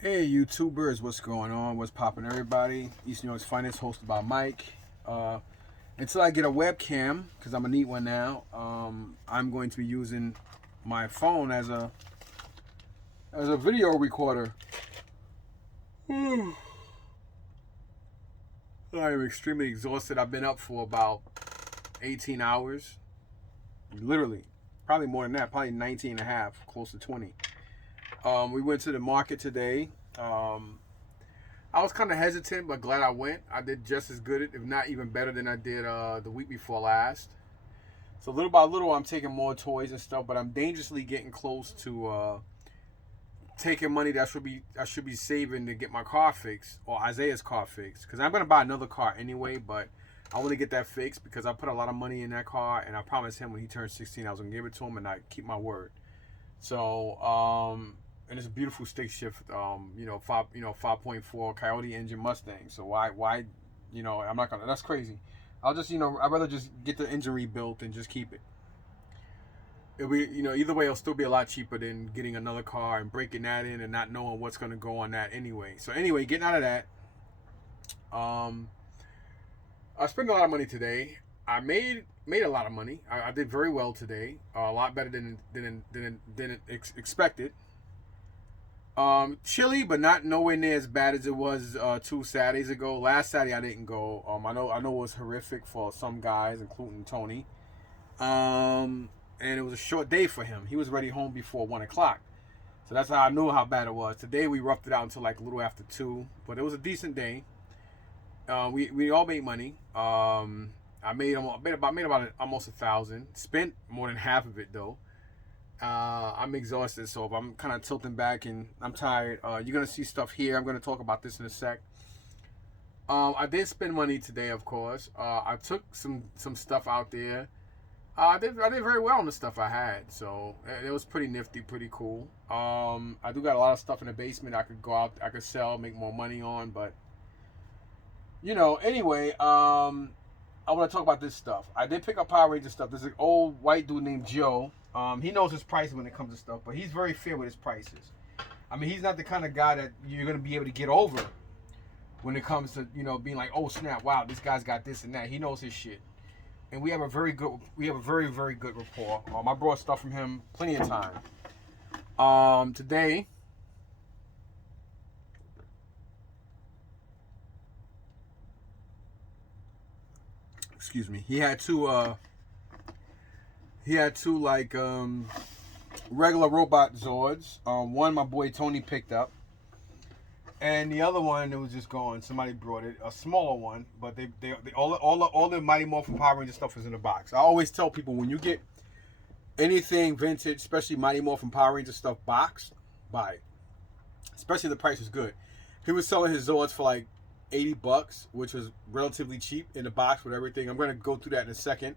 Hey YouTubers, what's going on? What's poppin', everybody? East New York's finest, hosted by Mike. Uh, until I get a webcam, because I'm gonna need one now, I'm going to be using my phone as a video recorder. I am extremely exhausted. I've been up for about 18 hours, literally, probably more than that, probably 19 and a half, close to 20. We went to the market today. I was kind of hesitant, but glad I went. I did just as good, if not even better, than I did the week before last. So little by little, I'm taking more toys and stuff, but I'm dangerously getting close to taking money that I should be saving to get my car fixed, or Isaiah's car fixed, because I'm gonna buy another car anyway. But I want to get that fixed because I put a lot of money in that car, and I promised him when he turned 16 I was gonna give it to him, and I keep my word. So and it's a beautiful stick shift, 5.4 Coyote engine Mustang. So why, I'm not gonna. That's crazy. I'll just, I'd rather just get the engine rebuilt and just keep it. It'll be, either way, it'll still be a lot cheaper than getting another car and breaking that in and not knowing what's gonna go on that anyway. So anyway, getting out of that, um, I spent a lot of money today. I made a lot of money. I did very well today, a lot better than expected. Chilly, but not nowhere near as bad as it was 2 Saturdays ago. Last Saturday I didn't go. I know it was horrific for some guys, including Tony. And it was a short day for him. He was already home before 1 o'clock, so that's how I knew how bad it was. Today we roughed it out until like a little after 2, but it was a decent day. We all made money. I made about almost 1,000. Spent more than half of it though. I'm exhausted, so if I'm kind of tilting back and I'm tired, you're gonna see stuff here. I'm gonna talk about this in a sec. I did spend money today, of course. I took some stuff out there. I did very well on the stuff I had, so it was pretty nifty, pretty cool. I do got a lot of stuff in the basement I could go out, I could sell, make more money on, but anyway, I want to talk about this stuff. I did pick up Power Ranger stuff. There's an old white dude named Joe. He knows his price when it comes to stuff, but he's very fair with his prices. I mean, he's not the kind of guy that you're gonna be able to get over when it comes to being like, oh snap, wow, this guy's got this and that. He knows his shit, and we have a very very good rapport. I brought stuff from him plenty of time. Today, excuse me, he had two like regular robot Zords. One my boy Tony picked up, and the other one, it was just gone. Somebody brought it, a smaller one, but they all the Mighty Morphin Power Ranger stuff is in the box. I always tell people, when you get anything vintage, especially Mighty Morphin Power Ranger stuff boxed, buy it. Especially the price is good. He was selling his Zords for like $80, which was relatively cheap in the box with everything. I'm gonna go through that in a second.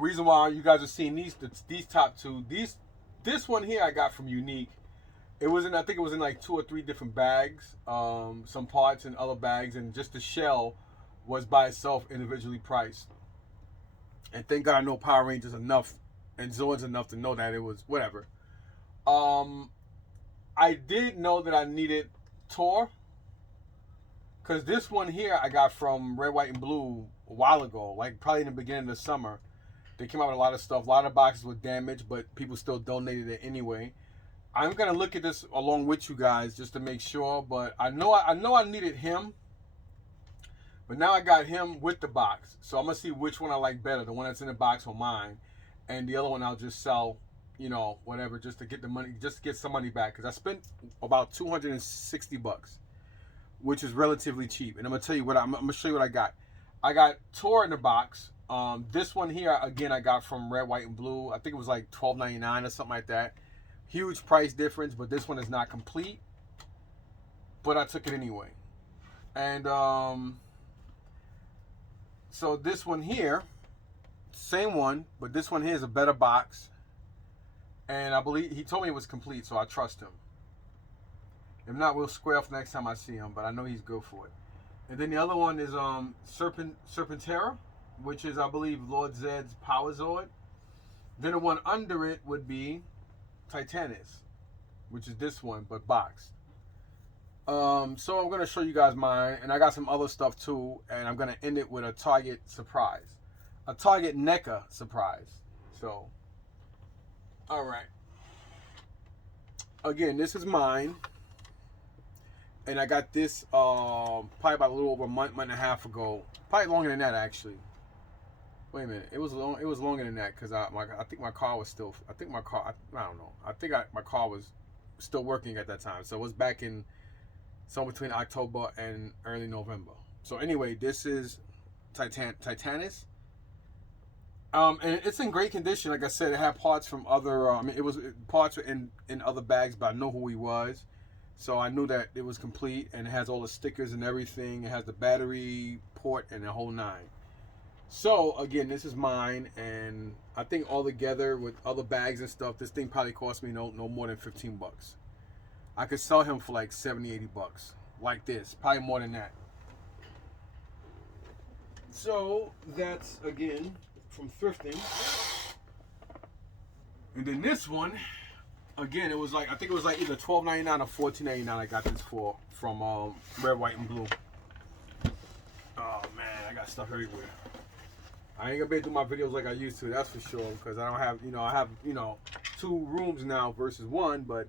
Reason why you guys are seeing these top two. This one here I got from Unique. I think it was in like 2 or 3 different bags. Some parts in other bags, and just the shell was by itself individually priced. And thank God I know Power Rangers enough and Zords enough to know that it was whatever. Um, I did know that I needed Tor, because this one here I got from Red, White, and Blue a while ago, like probably in the beginning of the summer. They came out with a lot of stuff. A lot of boxes were damaged, but people still donated it anyway. I'm gonna look at this along with you guys just to make sure. But I know I needed him, but now I got him with the box. So I'm gonna see which one I like better, the one that's in the box or mine, and the other one I'll just sell, whatever, just to get the money, just to get some money back. Because I spent about $260, which is relatively cheap. And I'm gonna tell you I'm gonna show you what I got. I got Tor in the box. This one here, again, I got from Red, White, and Blue. I think it was like $12.99 or something like that. Huge price difference, but this one is not complete. But I took it anyway. And so this one here, same one, but this one here is a better box. And I believe he told me it was complete, so I trust him. If not, we'll square off next time I see him, but I know he's good for it. And then the other one is Serpentera, which is, I believe, Lord Zed's Power Zord. Then the one under it would be Titanus, which is this one, but boxed. So I'm gonna show you guys mine, and I got some other stuff too, and I'm gonna end it with a Target surprise, a Target NECA surprise. So, all right. Again, this is mine, and I got this probably about a little over a month and a half ago. Probably longer than that actually. Wait a minute, it was long. It was longer than that because I think my car was still. I think my car. I don't know. I think my car was still working at that time. So it was back in somewhere between October and early November. So anyway, this is Titanus. And it's in great condition. Like I said, it had parts from other. I mean, it was parts in other bags, but I know who he was, so I knew that it was complete, and it has all the stickers and everything. It has the battery port and the whole nine. So again, this is mine, and I think all together with other bags and stuff, this thing probably cost me no more than $15. I could sell him for like $70-$80 like this, probably more than that. So that's again from thrifting. And then this one, again, it was like, I think it was like either $12.99 or $14.99 I got this for from Red, White, and Blue. Oh man, I got stuff everywhere. I ain't gonna be able to do my videos like I used to, that's for sure, because I don't have, I have, 2 rooms now versus 1, but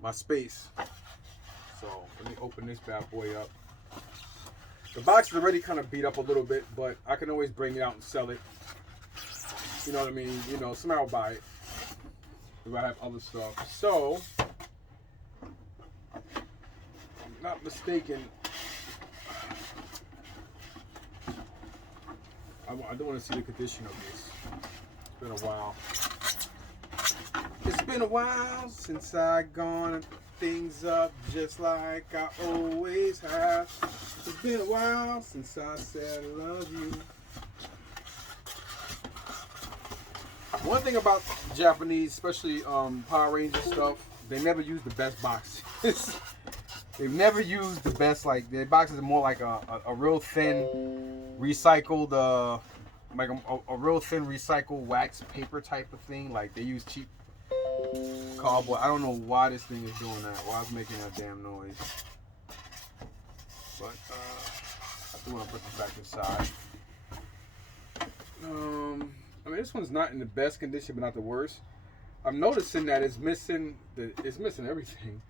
my space. So let me open this bad boy up. The box is already kind of beat up a little bit, but I can always bring it out and sell it. You know what I mean? Somebody will buy it if I have other stuff. So, if I'm not mistaken, I don't want to see the condition of this. It's been a while. It's been a while since I gone things up just like I always have. It's been a while since I said I love you. One thing about Japanese, especially Power Ranger stuff, they never use the best boxes. They've never used the best, like their boxes are more like a real thin recycled like a real thin recycled wax paper type of thing. Like they use cheap cardboard. I don't know why this thing is doing that. Why it's making that damn noise. But I do want to put this back inside. I mean, this one's not in the best condition, but not the worst. I'm noticing that it's missing everything.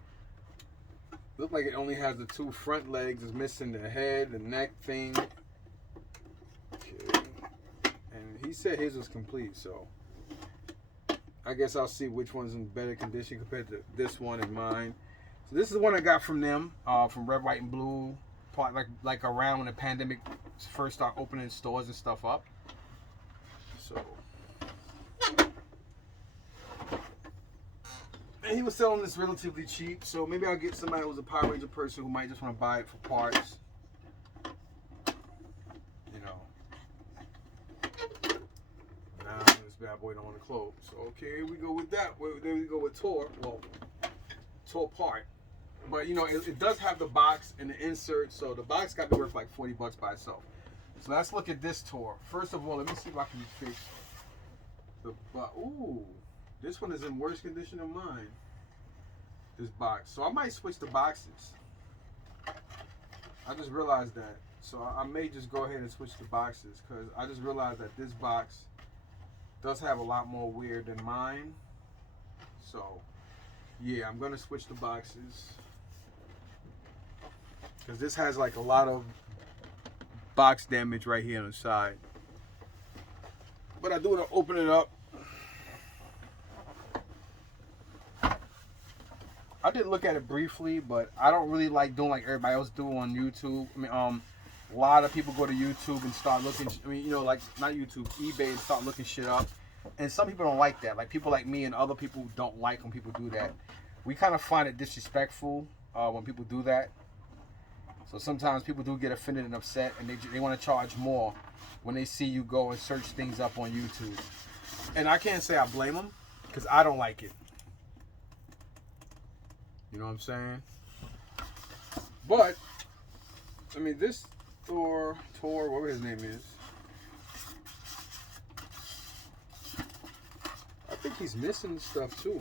Look like it only has the 2 front legs. It's missing the head, the neck thing. Okay. And he said his was complete, so I guess I'll see which one's in better condition compared to this one and mine. So this is the one I got from them, from Red, White, and Blue. Like around when the pandemic first started opening stores and stuff up. So, and he was selling this relatively cheap, so maybe I'll get somebody who's a Power Ranger person who might just want to buy it for parts. Now this bad boy don't want to close. So okay, we go with that. Then we go with Tor. Well, Tor part. But it does have the box and the insert, so the box got to be worth like $40 by itself. So let's look at this Tor. First of all, let me see if I can fix the box. Ooh, this one is in worse condition than mine. This box. So I might switch the boxes. I just realized that. So I may just go ahead and switch the boxes because I just realized that this box does have a lot more wear than mine. So yeah, I'm gonna switch the boxes because this has like a lot of box damage right here on the side. But I do want to open it up. I did look at it briefly, but I don't really like doing like everybody else do on YouTube. I mean, a lot of people go to YouTube and start looking. I mean, like not YouTube, eBay, and start looking shit up. And some people don't like that. Like people like me and other people don't like when people do that. We kind of find it disrespectful when people do that. So sometimes people do get offended and upset, and they want to charge more when they see you go and search things up on YouTube. And I can't say I blame them because I don't like it. You know what I'm saying? But I mean, this Tor, whatever his name is, I think he's missing stuff too.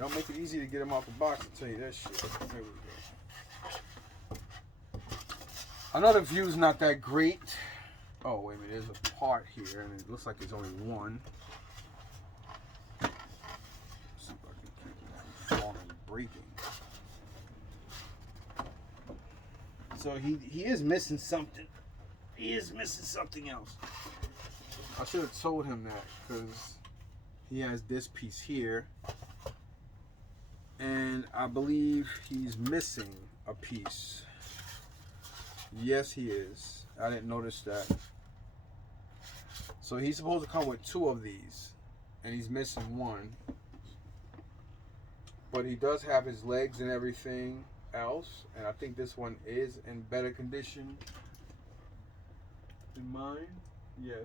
They don't make it easy to get them off the box, I'll tell you that shit. There we go. I know the view's not that great. Oh, wait a minute, there's a part here, and it looks like there's only one. Let's see if I can keep it from falling and breaking. So he is missing something. He is missing something else. I should have told him that, because he has this piece here. And I believe he's missing a piece. Yes, he is. I didn't notice that. So he's supposed to come with 2 of these, and he's missing 1. But he does have his legs and everything else, and I think this one is in better condition than mine. Yes.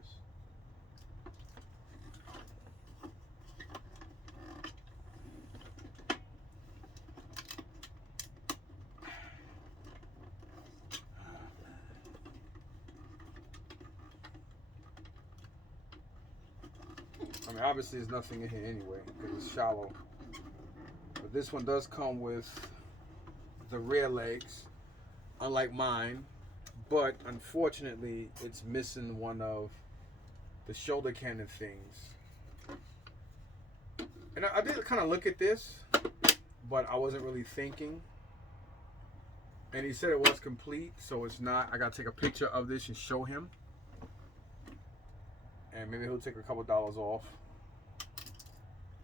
I mean, obviously there's nothing in here anyway because it's shallow. But this one does come with the rear legs, unlike mine. But unfortunately, it's missing one of the shoulder cannon things. And I did kind of look at this, but I wasn't really thinking. And he said it was complete, so it's not. I gotta take a picture of this and show him. And maybe he'll take a couple dollars off.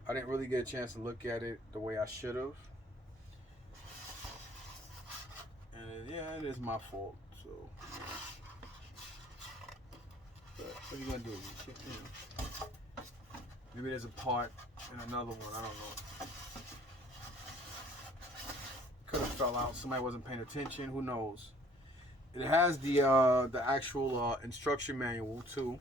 I didn't really get a chance to look at it the way I should have. And yeah, it is my fault. So, but what are you gonna do? Maybe there's a part in another one. I don't know. Could have fell out. Somebody wasn't paying attention. Who knows? It has the actual instruction manual too.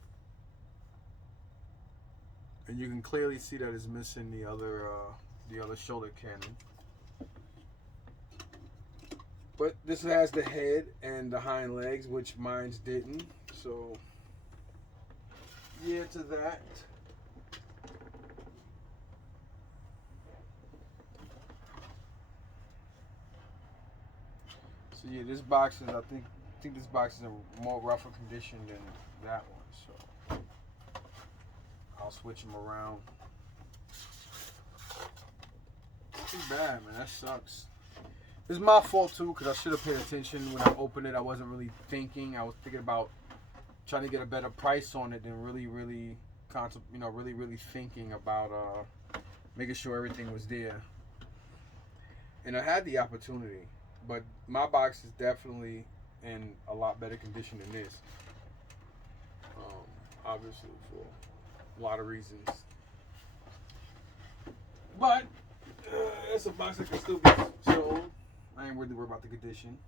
And you can clearly see that it's missing the other shoulder cannon. But this has the head and the hind legs, which mine's didn't. So yeah, to that. So yeah, this box is I think this box is in more rougher condition than that one. So I'll switch them around. Too bad, man. That sucks. It's my fault too, because I should have paid attention when I opened it. I wasn't really thinking. I was thinking about trying to get a better price on it than really thinking about making sure everything was there. And I had the opportunity, but my box is definitely in a lot better condition than this. Obviously for a lot of reasons. But it's a box that can still be sold. I ain't really worried about the condition.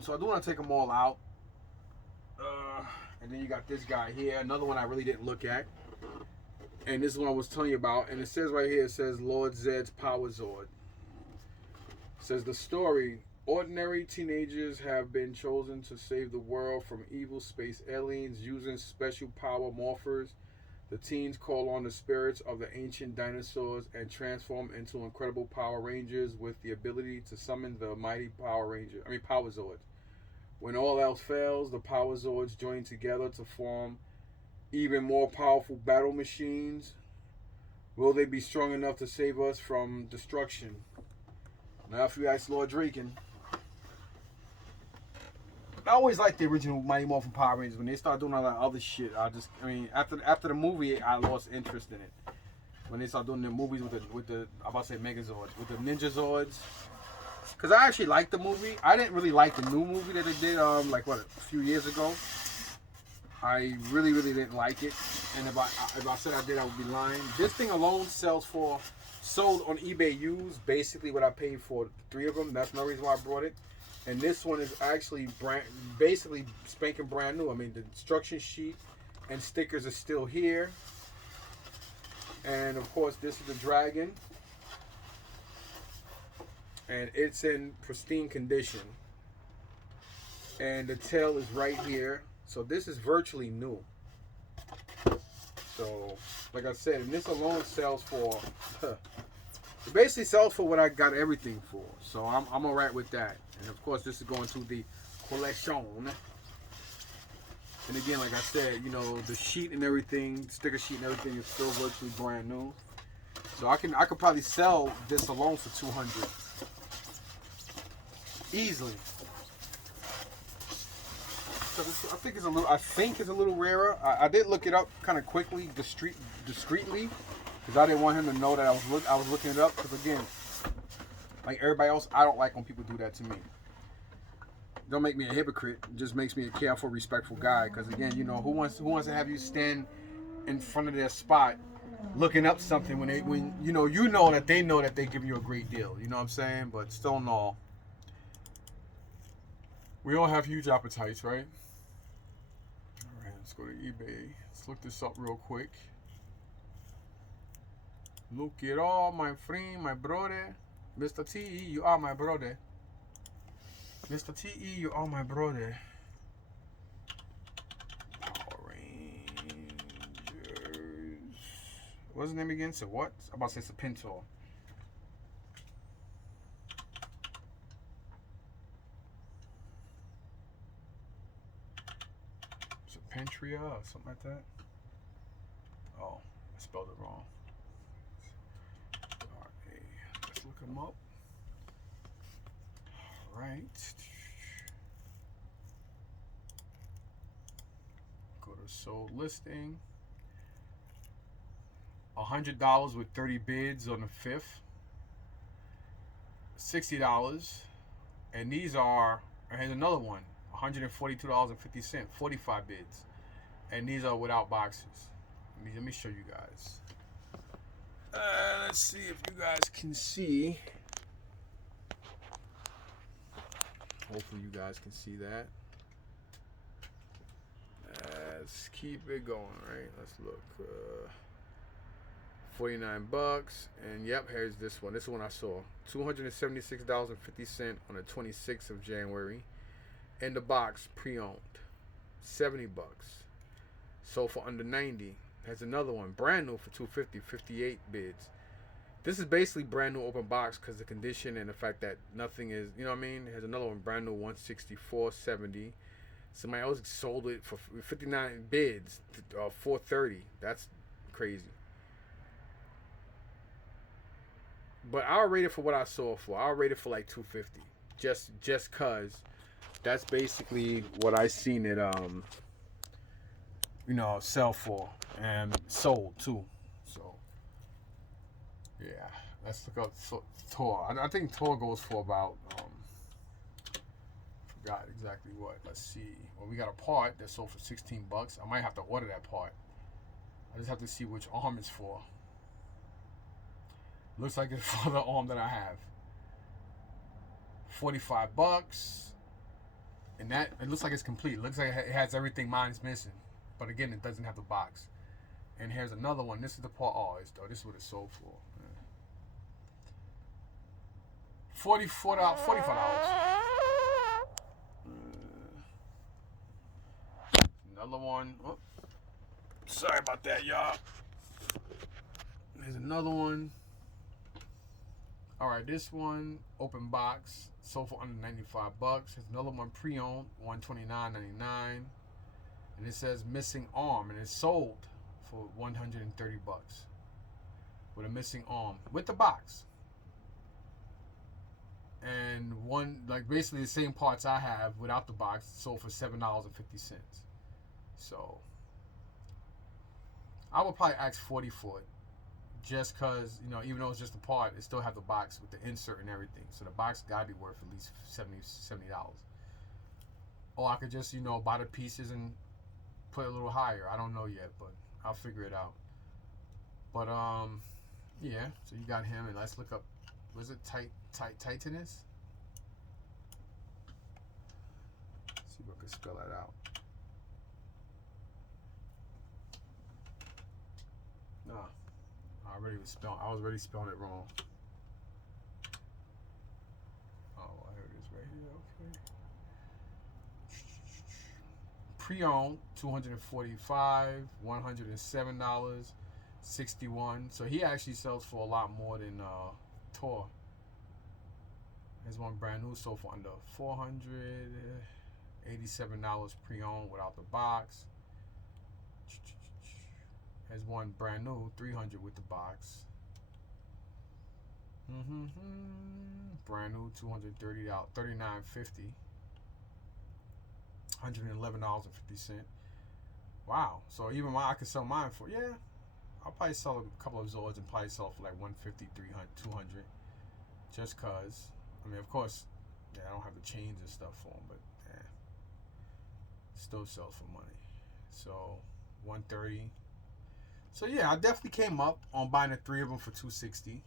So I do want to take them all out. And then you got this guy here, another one I really didn't look at. And this is one I was telling you about. And it says right here, it says Lord Zedd's Power Zord. It says the story, ordinary teenagers have been chosen to save the world from evil space aliens using special power morphers. The teens call on the spirits of the ancient dinosaurs and transform into incredible Power Rangers with the ability to summon the mighty Power Zords. When all else fails, the Power Zords join together to form even more powerful battle machines. Will they be strong enough to save us from destruction? Now, if you ask Lord Draken, I always liked the original Mighty Morphin Power Rangers. When they started doing all that other shit, after the movie, I lost interest in it. When they started doing the movies with the I'm about to say Megazords, with the Ninja Zords. Because I actually liked the movie. I didn't really like the new movie that they did, a few years ago. I really didn't like it. And if I said I did, I would be lying. This thing alone sold on eBay used, basically what I paid for 3 of them. That's no reason why I brought it. And this one is actually basically spanking brand new. I mean, the instruction sheet and stickers are still here. And of course, this is the Dragon. And it's in pristine condition. And the tail is right here. So this is virtually new. So, like I said, and this alone sells for, it basically sells for what I got everything for. So I'm alright with that. And of course, this is going to the collection. And again, like I said, you know, the sheet and everything, sticker sheet and everything is still virtually brand new. So I could probably sell this alone for $200 easily. So this, I think it's a little rarer. I did look it up kind of quickly, discreetly, because I didn't want him to know that I was looking it up. Because again, like everybody else, I don't like when people do that to me. Don't make me a hypocrite. It just makes me a careful, respectful guy. Because again, you know, who wants to have you stand in front of their spot, looking up something when you know that they give you a great deal. You know what I'm saying? But still, no. We all have huge appetites, right? All right, let's go to eBay. Let's look this up real quick. Look it up, my friend, my brother. Mr. T.E., you are my brother. Mr. T.E., you are my brother. Power Rangers. What's his name again? So what? I'm about to say it's a Pinto. Pentria or something like that. Oh, I spelled it wrong. Let's look them up. All right. Go to sold listing. $100 with 30 bids on the 5th. $60. And these are, here's another one. $142.50, 45 bids, and these are without boxes. Let me show you guys. Let's see if you guys can see. Hopefully you guys can see that. Let's keep it going, right? Let's look. $49, and yep, here's this one. This is one I saw. $276.50 on the 26th of January. In the box, pre-owned, $70. Sold for under $90. There's another one, brand new for $250, 58 bids. This is basically brand new open box because the condition and the fact that nothing is, you know what I mean? There's another one, brand new, $164.70. Somebody else sold it for 59 bids, $430. That's crazy. But I'll rate it for what I saw it for. I'll rate it for like $250, just cause. That's basically what I seen it, sell for and sold too. So, yeah, let's look up Tor. I think Tor goes for about, forgot exactly what. Let's see. Well, we got a part that sold for $16. I might have to order that part. I just have to see which arm it's for. Looks like it's for the arm that I have. $45. And that, it looks like it's complete. It looks like it has everything mine's missing. But again, it doesn't have the box. And here's another one. This is the part. Oh, this is what it's sold for. Yeah. $45. Another one. Oh, sorry about that, y'all. There's another one. All right, this one, open box, sold for under $95. There's another one pre-owned, $129.99, and it says missing arm, and it's sold for $130 with a missing arm with the box. And one, like basically the same parts I have without the box, sold for $7.50. So I would probably ask $40 for it. Just because, even though it's just a part, it still have the box with the insert and everything. So the box got to be worth at least $70. Or I could just, buy the pieces and put it a little higher. I don't know yet, but I'll figure it out. But, yeah. So you got him, and let's look up, was it Titanus? Let's see if I can spell that out. Nah. I was already spelling it wrong. Oh, here it is right here. Okay. pre-owned, $245, $107, $61. So he actually sells for a lot more than Tor. There's one brand new sold for under $487 pre-owned without the box. There's one brand new $300 with the box. Brand new $230, $39.50. $111.50. Wow. So even I could sell mine for, yeah, I'll probably sell a couple of Zords and probably sell for like $150, $300, $200, just cause. I mean, of course, yeah, I don't have the chains and stuff for them, but yeah, still sells for money. So $130. So yeah, I definitely came up on buying the 3 of them for $260.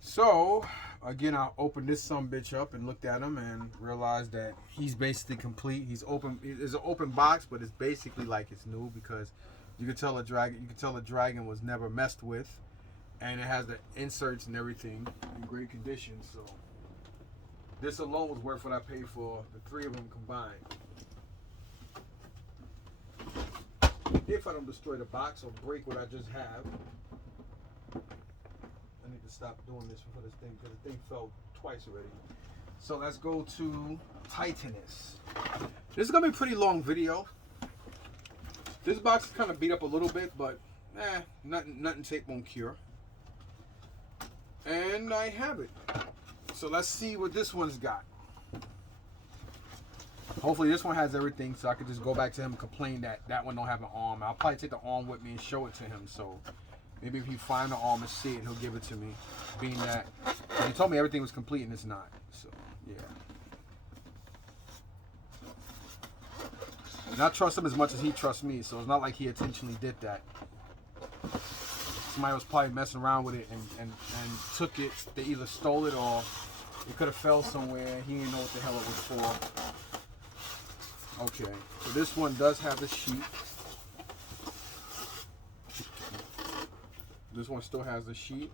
So again, I opened this sumbitch up and looked at him and realized that he's basically complete. He's open. It's an open box, but it's basically like it's new because you can tell the dragon. You can tell the dragon was never messed with, and it has the inserts and everything in great condition. So this alone was worth what I paid for the 3 of them combined. If I don't destroy the box or break what I just have. I need to stop doing this for this thing because the thing fell twice already. So let's go to Titanus. This is gonna be a pretty long video. This box is kind of beat up a little bit, but nothing tape won't cure. And I have it. So let's see what this one's got. Hopefully this one has everything, so I could just go back to him and complain that that one don't have an arm. I'll probably take the arm with me and show it to him. So maybe if he find the arm and see it, he'll give it to me. Being that he told me everything was complete and it's not. So yeah. And I trust him as much as he trusts me, so it's not like he intentionally did that. Somebody was probably messing around with it and took it. They either stole it or it could have fell somewhere. He didn't know what the hell it was for. Okay, so this one does have the sheet. This one still has the sheet.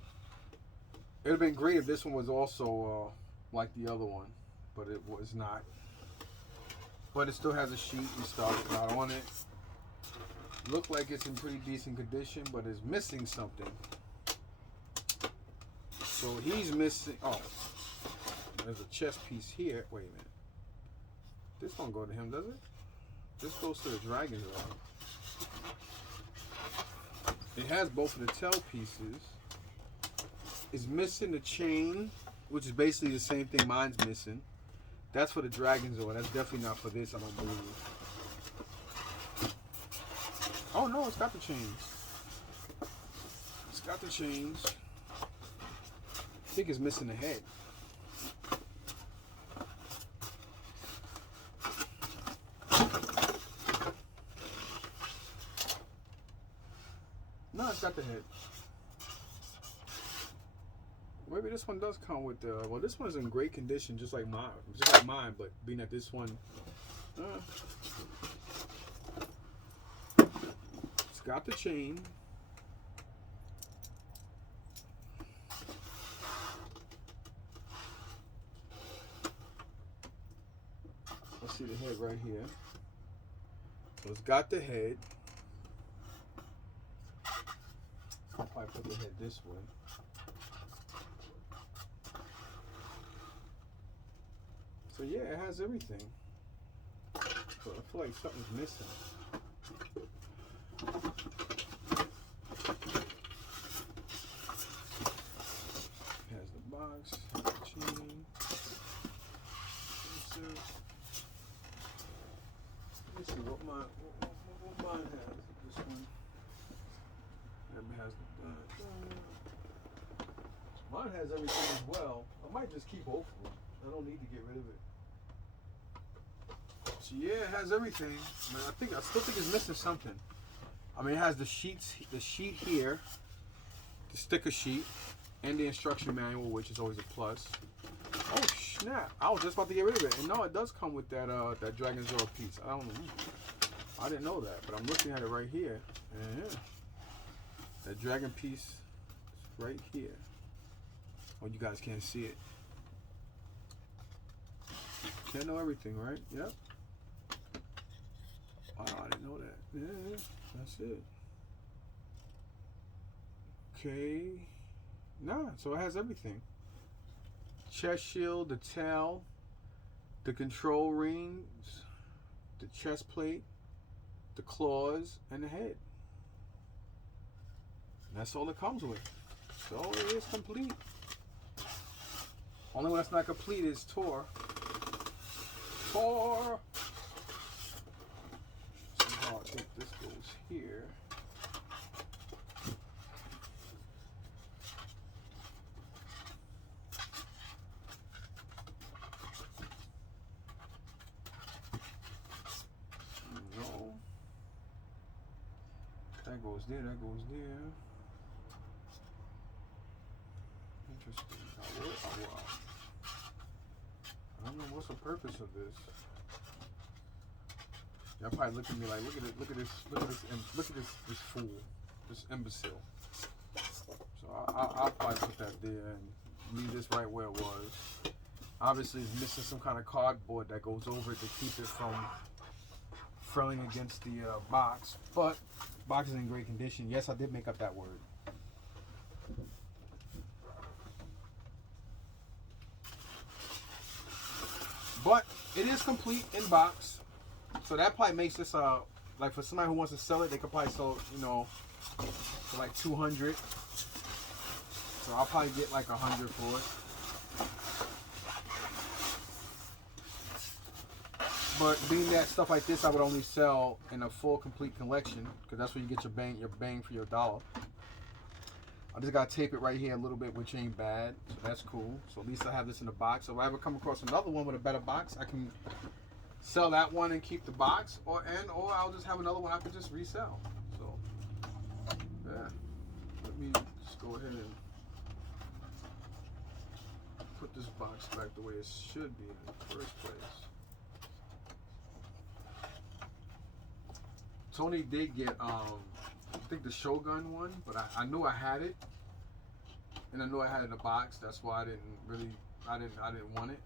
It would have been great if this one was also like the other one, but it was not. But it still has a sheet. We started out on it. Look like it's in pretty decent condition, but it's missing something. So he's missing. Oh, there's a chest piece here. Wait a minute. This don't go to him, does it? This goes to the dragon's eye. It has both of the tail pieces. It's missing the chain, which is basically the same thing mine's missing. That's for the dragon's eye. That's definitely not for this, I don't believe. Oh no, it's got the chains. It's got the chains. I think it's missing the head. No, it's got the head. Maybe this one does come with the. Well, this one is in great condition, just like mine. But being that this one, it's got the chain. Let's see the head right here. So it's got the head. I'll probably put the head this way. So yeah, it has everything. So I feel like something's missing. It has the box, the chain. Let's see what mine has. This one. Has mine has everything as well. I might just keep both of them. I don't need to get rid of it. So yeah, it has everything. Man, I still think it's missing something. I mean, it has the sheet here, the sticker sheet, and the instruction manual, which is always a plus. Oh snap! I was just about to get rid of it, and no, it does come with that that Dragon's Zora piece. I didn't know that, but I'm looking at it right here, and yeah. That dragon piece is right here. Oh, you guys can't see it. Can't know everything, right? Yep. Wow, I didn't know that. Yeah, that's it. Okay. Nah, so it has everything. Chest shield, the tail, the control rings, the chest plate, the claws, and the head. And that's all it comes with. So it is complete. Only one that's not complete is Tor. Tor! Somehow I think this goes here. No. That goes there, that goes there. Interesting. I don't know what's the purpose of this. Y'all probably look at me like, look at this fool, this imbecile. So I'll probably put that there and leave this right where it was. Obviously, it's missing some kind of cardboard that goes over it to keep it from frilling against the box. But box is in great condition. Yes, I did make up that word. But it is complete in box. So that probably makes this like for somebody who wants to sell it, they could probably sell it, you know, for like 200. So I'll probably get like 100 for it. But being that stuff like this I would only sell in a full complete collection, because that's where you get your bang for your dollar. I just gotta tape it right here a little bit, which ain't bad, so that's cool. So at least I have this in the box. So if I ever come across another one with a better box, I can sell that one and keep the box, or I'll just have another one I can just resell. So yeah, let me just go ahead and put this box back the way it should be in the first place. Tony did get I think the Shogun one, but I knew I had it, and I knew I had it in a box. That's why I didn't want it.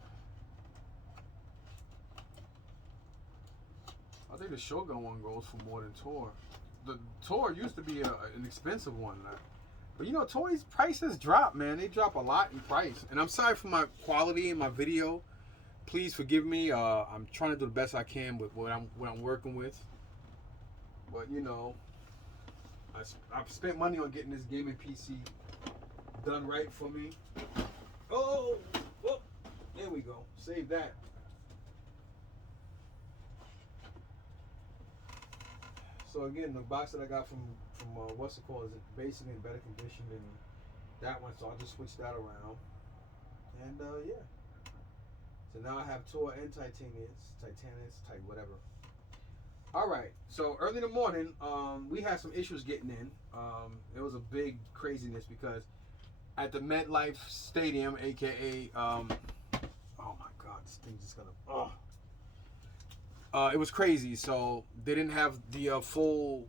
I think the Shogun one goes for more than Tor. The Tor used to be an expensive one, but you know, Toys prices drop, man. They drop a lot in price, and I'm sorry for my quality in my video. Please forgive me. I'm trying to do the best I can with what I'm working with, but you know, I've spent money on getting this gaming PC done right for me. Oh, there we go. Save that. So again, the box that I got from what's it called is basically in better condition than that one. So I'll just switch that around. And yeah. So now I have Tor and Titanus, whatever. All right, so early in the morning, we had some issues getting in. It was a big craziness because at the MetLife Stadium, aka, oh my God, this thing's just gonna, it was crazy. So they didn't have the full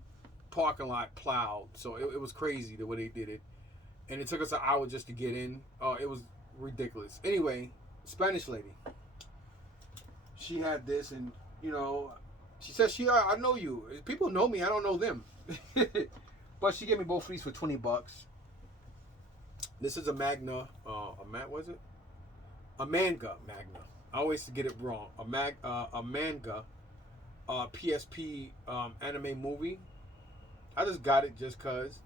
parking lot plowed, so it was crazy the way they did it, and it took us an hour just to get in. It was ridiculous. Anyway, Spanish lady, she had this, and you know. She says, I know you. People know me. I don't know them. But she gave me both of these for $20. This is a Magna. Was it? A Manga Magna. I always get it wrong. A Manga PSP anime movie. I just got it just cause.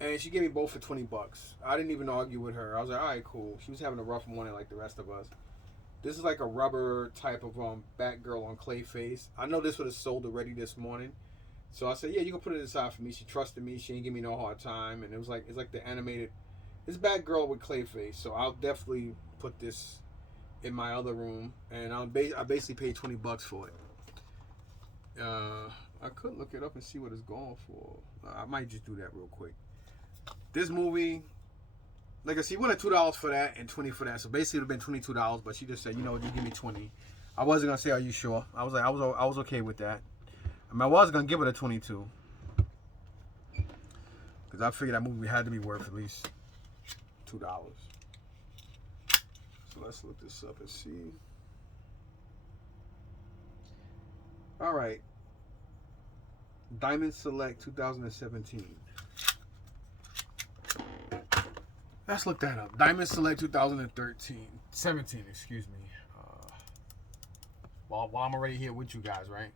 And she gave me both for $20. I didn't even argue with her. I was like, all right, cool. She was having a rough morning like the rest of us. This is like a rubber type of Batgirl on Clayface. I know this would have sold already this morning. So I said, yeah, you can put it aside for me. She trusted me. She didn't give me no hard time. And it's like the animated, it's Batgirl with Clayface. So I'll definitely put this in my other room. And I basically paid $20 for it. I could look it up and see what it's going for. I might just do that real quick. This movie, like I said, you wanted $2 for that and $20 for that. So basically, it would have been $22. But she just said, you know what, you give me $20. I wasn't gonna say, are you sure? I was like, I was okay with that. I mean, I was gonna give it a $22 because I figured that movie had to be worth at least $2. So let's look this up and see. All right. Diamond Select 2017. Let's look that up. Diamond Select 2013. 17, excuse me. While I'm already here with you guys, right?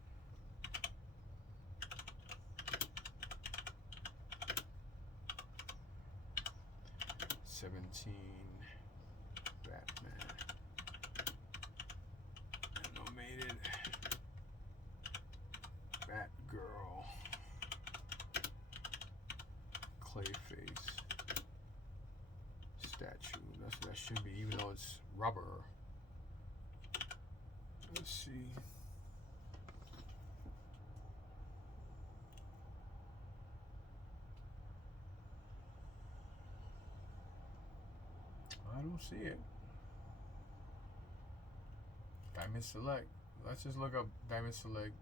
Batman. Animated. Batgirl. Clayface. Statue. That's what that should be, even though it's rubber. Let's see. I don't see it. Diamond Select. Let's just look up Diamond Select.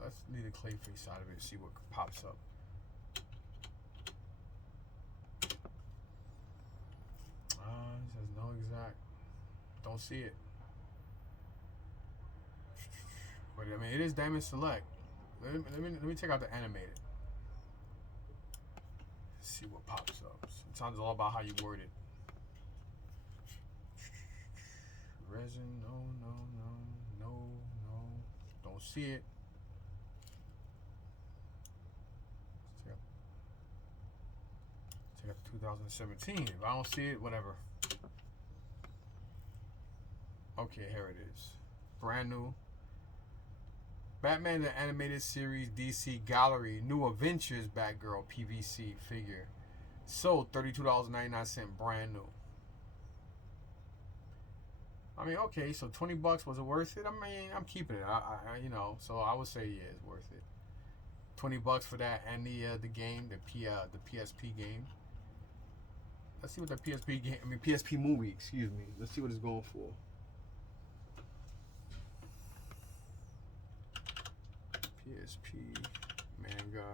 Let's leave the Clayface out of it, see what pops up. It says no exact. Don't see it. But I mean, it is Diamond Select. Let me check out the animated. See what pops up. Sometimes it's all about how you word it. Resin, no. Don't see it. Check out 2017. If I don't see it, whatever. Okay, here it is. Brand new. Batman the Animated Series DC Gallery New Adventures Batgirl PVC figure. Sold $32.99, brand new. I mean, okay, so $20, was it worth it? I mean, I'm keeping it. I you know, so I would say yeah, it's worth it. $20 for that and the game, the PSP game. Let's see what the PSP game, PSP movie, excuse me. Let's see what it's going for. PSP manga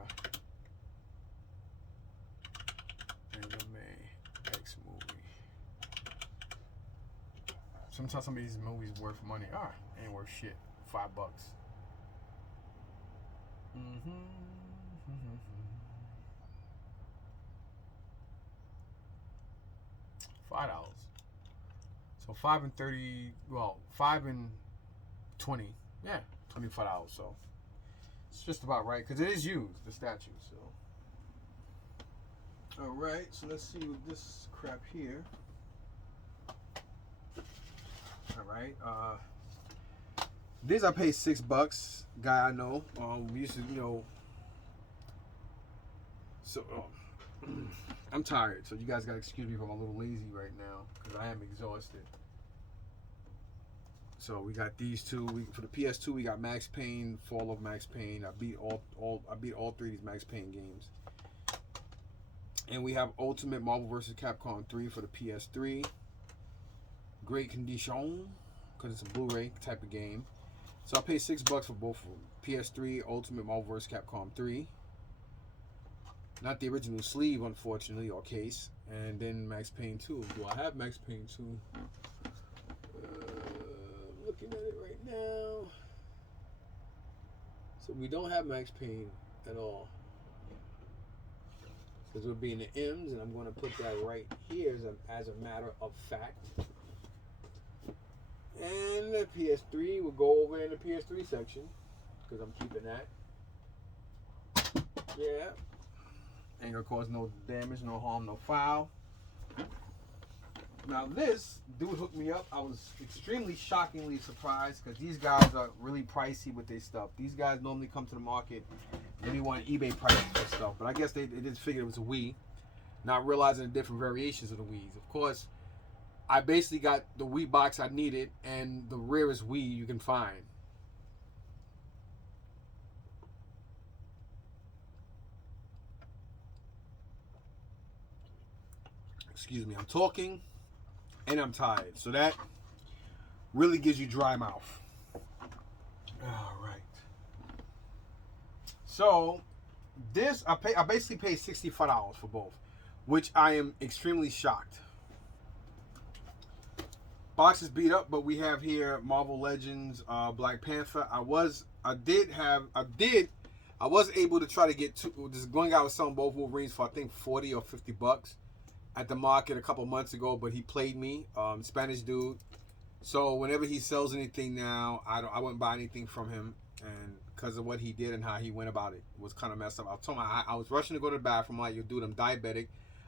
anime X movie. Sometimes some of these movies worth money. Ain't worth shit. $5. $5. So 5 and 30. Well, 5 and 20. Yeah, $25. So it's just about right because it is used, the statue. So all right. So let's see what this crap here. All right. This I paid $6. Guy I know. We used to, you know. So I'm tired. So you guys gotta excuse me if I'm a little lazy right now because I am exhausted. So we got these two. For the PS2, we got Max Payne, Fall of Max Payne. I beat all 3 of these Max Payne games. And we have Ultimate Marvel vs. Capcom 3 for the PS3. Great condition because it's a Blu-ray type of game. So I paid $6 for both of them. PS3, Ultimate Marvel vs. Capcom 3. Not the original sleeve, unfortunately, or case. And then Max Payne 2. Do I have Max Payne 2? Looking at it right now. So we don't have Max Payne at all. Because we're being the M's, and I'm going to put that right here as a matter of fact. And the PS3, we'll go over in the PS3 section. Because I'm keeping that. Yeah. Ain't gonna cause no damage, no harm, no foul. Now this dude hooked me up. I was extremely shockingly surprised because these guys are really pricey with their stuff. These guys normally come to the market and they want eBay prices for stuff. But I guess they just figured it was a Wii, not realizing the different variations of the Wiis. Of course, I basically got the Wii box I needed and the rarest Wii you can find. Excuse me, I'm talking and I'm tired. So that really gives you dry mouth. All right. So this, I basically paid $65 for both, which I am extremely shocked. Box is beat up, but we have here Marvel Legends, Black Panther. I was able to try to get two. This going guy was selling both Wolverines for I think $40 or $50 at the market a couple months ago, but he played me. Spanish dude. So whenever he sells anything now, I wouldn't buy anything from him, and because of what he did and how he went about it was kind of messed up. I told him I was rushing to go to the bathroom. I'm like, yo, dude, I'm diabetic.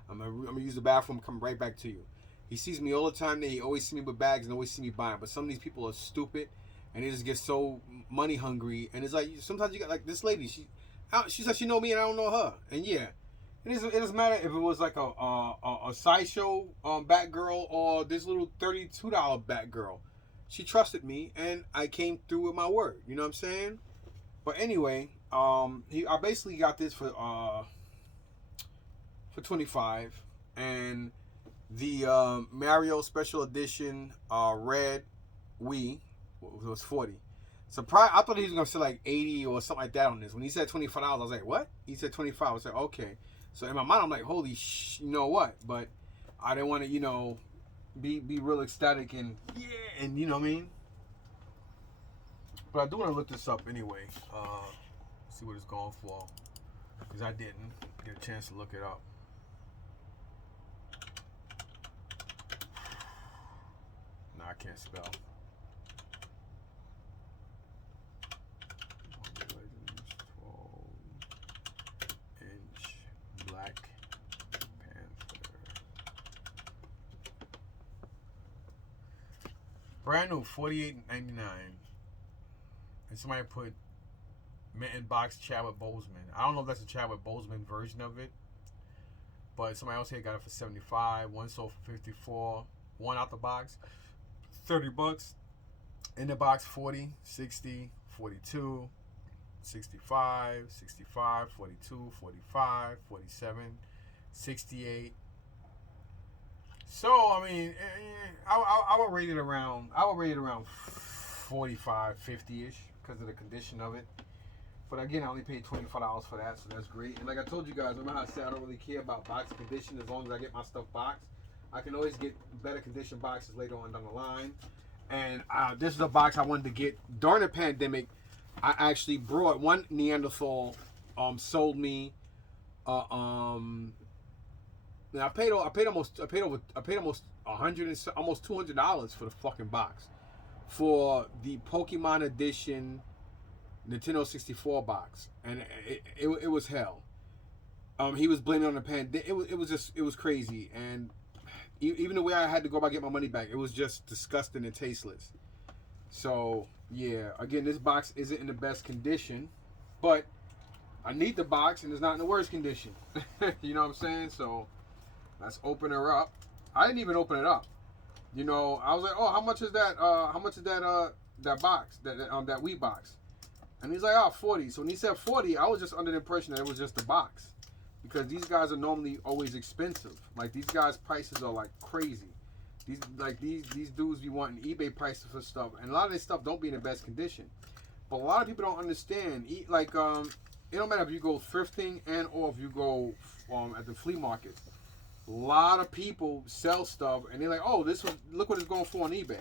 I'm gonna use the bathroom. Come right back to you. He sees me all the time. He always see me with bags and always see me buying. But some of these people are stupid, and they just get so money hungry. And it's like sometimes you got like this lady. She said she know me and I don't know her. And yeah, it doesn't matter if it was like a sideshow Batgirl or this little $32 Batgirl. She trusted me, and I came through with my word. You know what I'm saying? But anyway, I basically got this for $25, and the Mario Special Edition Red Wii was $40. Surprise! I thought he was gonna say like $80 or something like that on this. When he said $25, I was like, what? He said $25. I was like, okay. So in my mind, I'm like, holy you know what? But I didn't want to, be real ecstatic and yeah, and you know what I mean. But I do want to look this up anyway. See what it's going for, because I didn't get a chance to look it up. No, I can't spell. Legends 12-inch Black Panther. Brand new, $48.99. And somebody put mint in box Chadwick Boseman. I don't know if that's a Chadwick Boseman version of it, but somebody else here got it for $75. One sold for $54. One out the box, $30. In the box, 40, 60, 42, 65, 65, 42, 45, 47, 68. So I mean, I would rate it around. 45, 50-ish because of the condition of it. But again, I only paid $25 for that, so that's great. And like I told you guys, remember how I said I don't really care about box condition as long as I get my stuff boxed. I can always get better condition boxes later on down the line. And this is a box I wanted to get during the pandemic. I actually brought one Neanderthal. Sold me. I paid almost $100 and almost $200 for the fucking box for the Pokemon Edition Nintendo 64 box, and it was hell. He was blaming on the pandemic. It was crazy, and even the way I had to go about get my money back, it was just disgusting and tasteless. So yeah, again, this box isn't in the best condition, but I need the box, and it's not in the worst condition. You know what I'm saying? So let's open her up. I didn't even open it up. I was like, oh, how much is that? That box, that Wii box? And he's like, oh, 40. So when he said 40, I was just under the impression that it was just the box, because these guys are normally always expensive. Like, these guys' prices are like crazy. These dudes be wanting eBay prices for stuff, and a lot of this stuff don't be in the best condition. But a lot of people don't understand. It don't matter if you go thrifting or if you go at the flea market. A lot of people sell stuff, and they're like, oh, look what it's going for on eBay.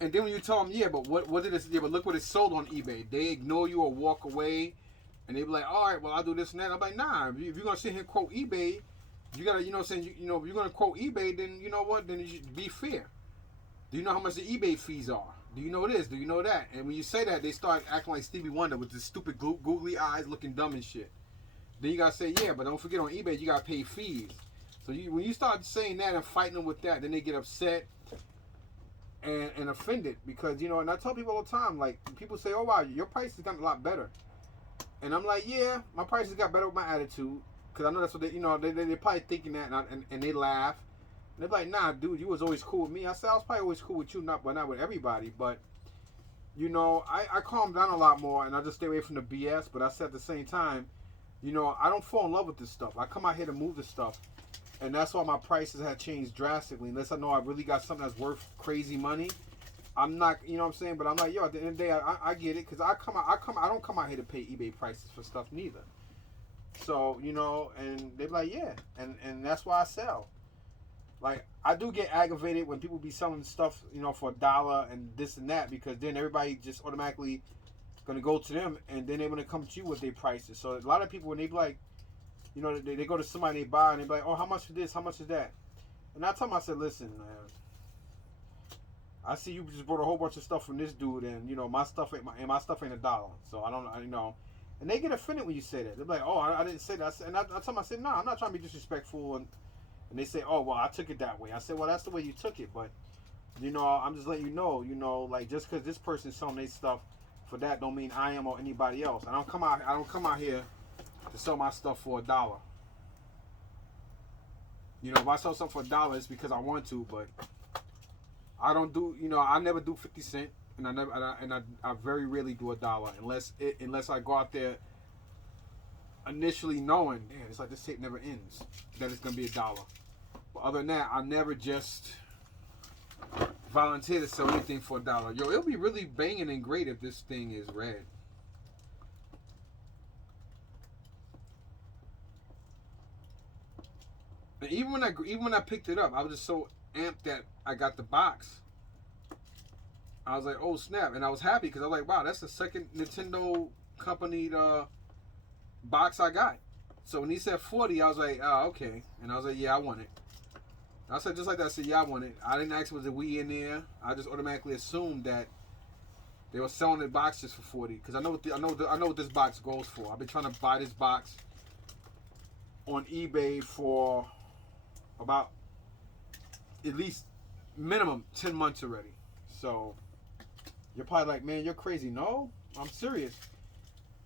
And then when you tell them, yeah, but what did it? Yeah, but look what it's sold on eBay. They ignore you or walk away, and they be like, all right, well, I'll do this and that. I'm like, nah. If you're gonna sit here and quote eBay, you gotta, if you're gonna quote eBay, then you know what? Then you should be fair. Do you know how much the eBay fees are? Do you know this? Do you know that? And when you say that, they start acting like Stevie Wonder with the stupid googly eyes, looking dumb and shit. Then you gotta say, yeah, but don't forget on eBay you gotta pay fees. So when you start saying that and fighting them with that, then they get upset and offended, because and I tell people all the time, like, people say, oh wow, your price has gotten a lot better, and I'm like, yeah, my prices got better with my attitude, because I know that's what they're probably thinking that, and they laugh, and they're like, nah, dude, you was always cool with me. I said I was probably always cool with you, not with everybody, but I calm down a lot more, and I just stay away from the BS. But I said at the same time, I don't fall in love with this stuff. I come out here to move this stuff. And that's why my prices have changed drastically. Unless I know I really got something that's worth crazy money, I'm not, what I'm saying. But I'm like, yo, at the end of the day, I get it, because I don't come out here to pay eBay prices for stuff neither. So and they're like, yeah, and that's why I sell. like I do get aggravated when people be selling stuff, you know, for $1 and this and that, because then everybody just automatically gonna go to them, and then they're gonna come to you with their prices. So a lot of people, when they be like, you know, they go to somebody, they buy, and they be like, oh, how much for this? How much is that? And I tell them, I said, listen, man, I see you just bought a whole bunch of stuff from this dude, and you know my stuff ain't $1. So I don't, you know, and they get offended when you say that. They're like, oh, I didn't say that. And I tell them, I said, no, I'm not trying to be disrespectful, and they say, oh, well, I took it that way. I said, well, that's the way you took it, but you know, I'm just letting you know, like just because this person's selling their stuff for that, don't mean I am or anybody else. I don't come out here to sell my stuff for $1. You know, if I sell something for $1, it's because I want to, but I don't do, you know, I never do 50 cents, and I very rarely do $1 unless I go out there initially knowing, damn, it's like this tape never ends, that it's gonna be $1. But other than that, I never just volunteer to sell anything for $1. Yo, it'll be really banging and great if this thing is red. And even when I picked it up, I was just so amped that I got the box. I was like, oh snap, and I was happy because I was like, wow, that's the second Nintendo company box I got. So when he said 40, I was like, oh, okay. And I was like, yeah, I want it. I said just like that. I said, yeah, I want it. I didn't ask was the Wii in there. I just automatically assumed that they were selling the boxes for 40 because I know what this box goes for. I've been trying to buy this box on eBay for about at least minimum 10 months already. So you're probably like, man, you're crazy. No, I'm serious.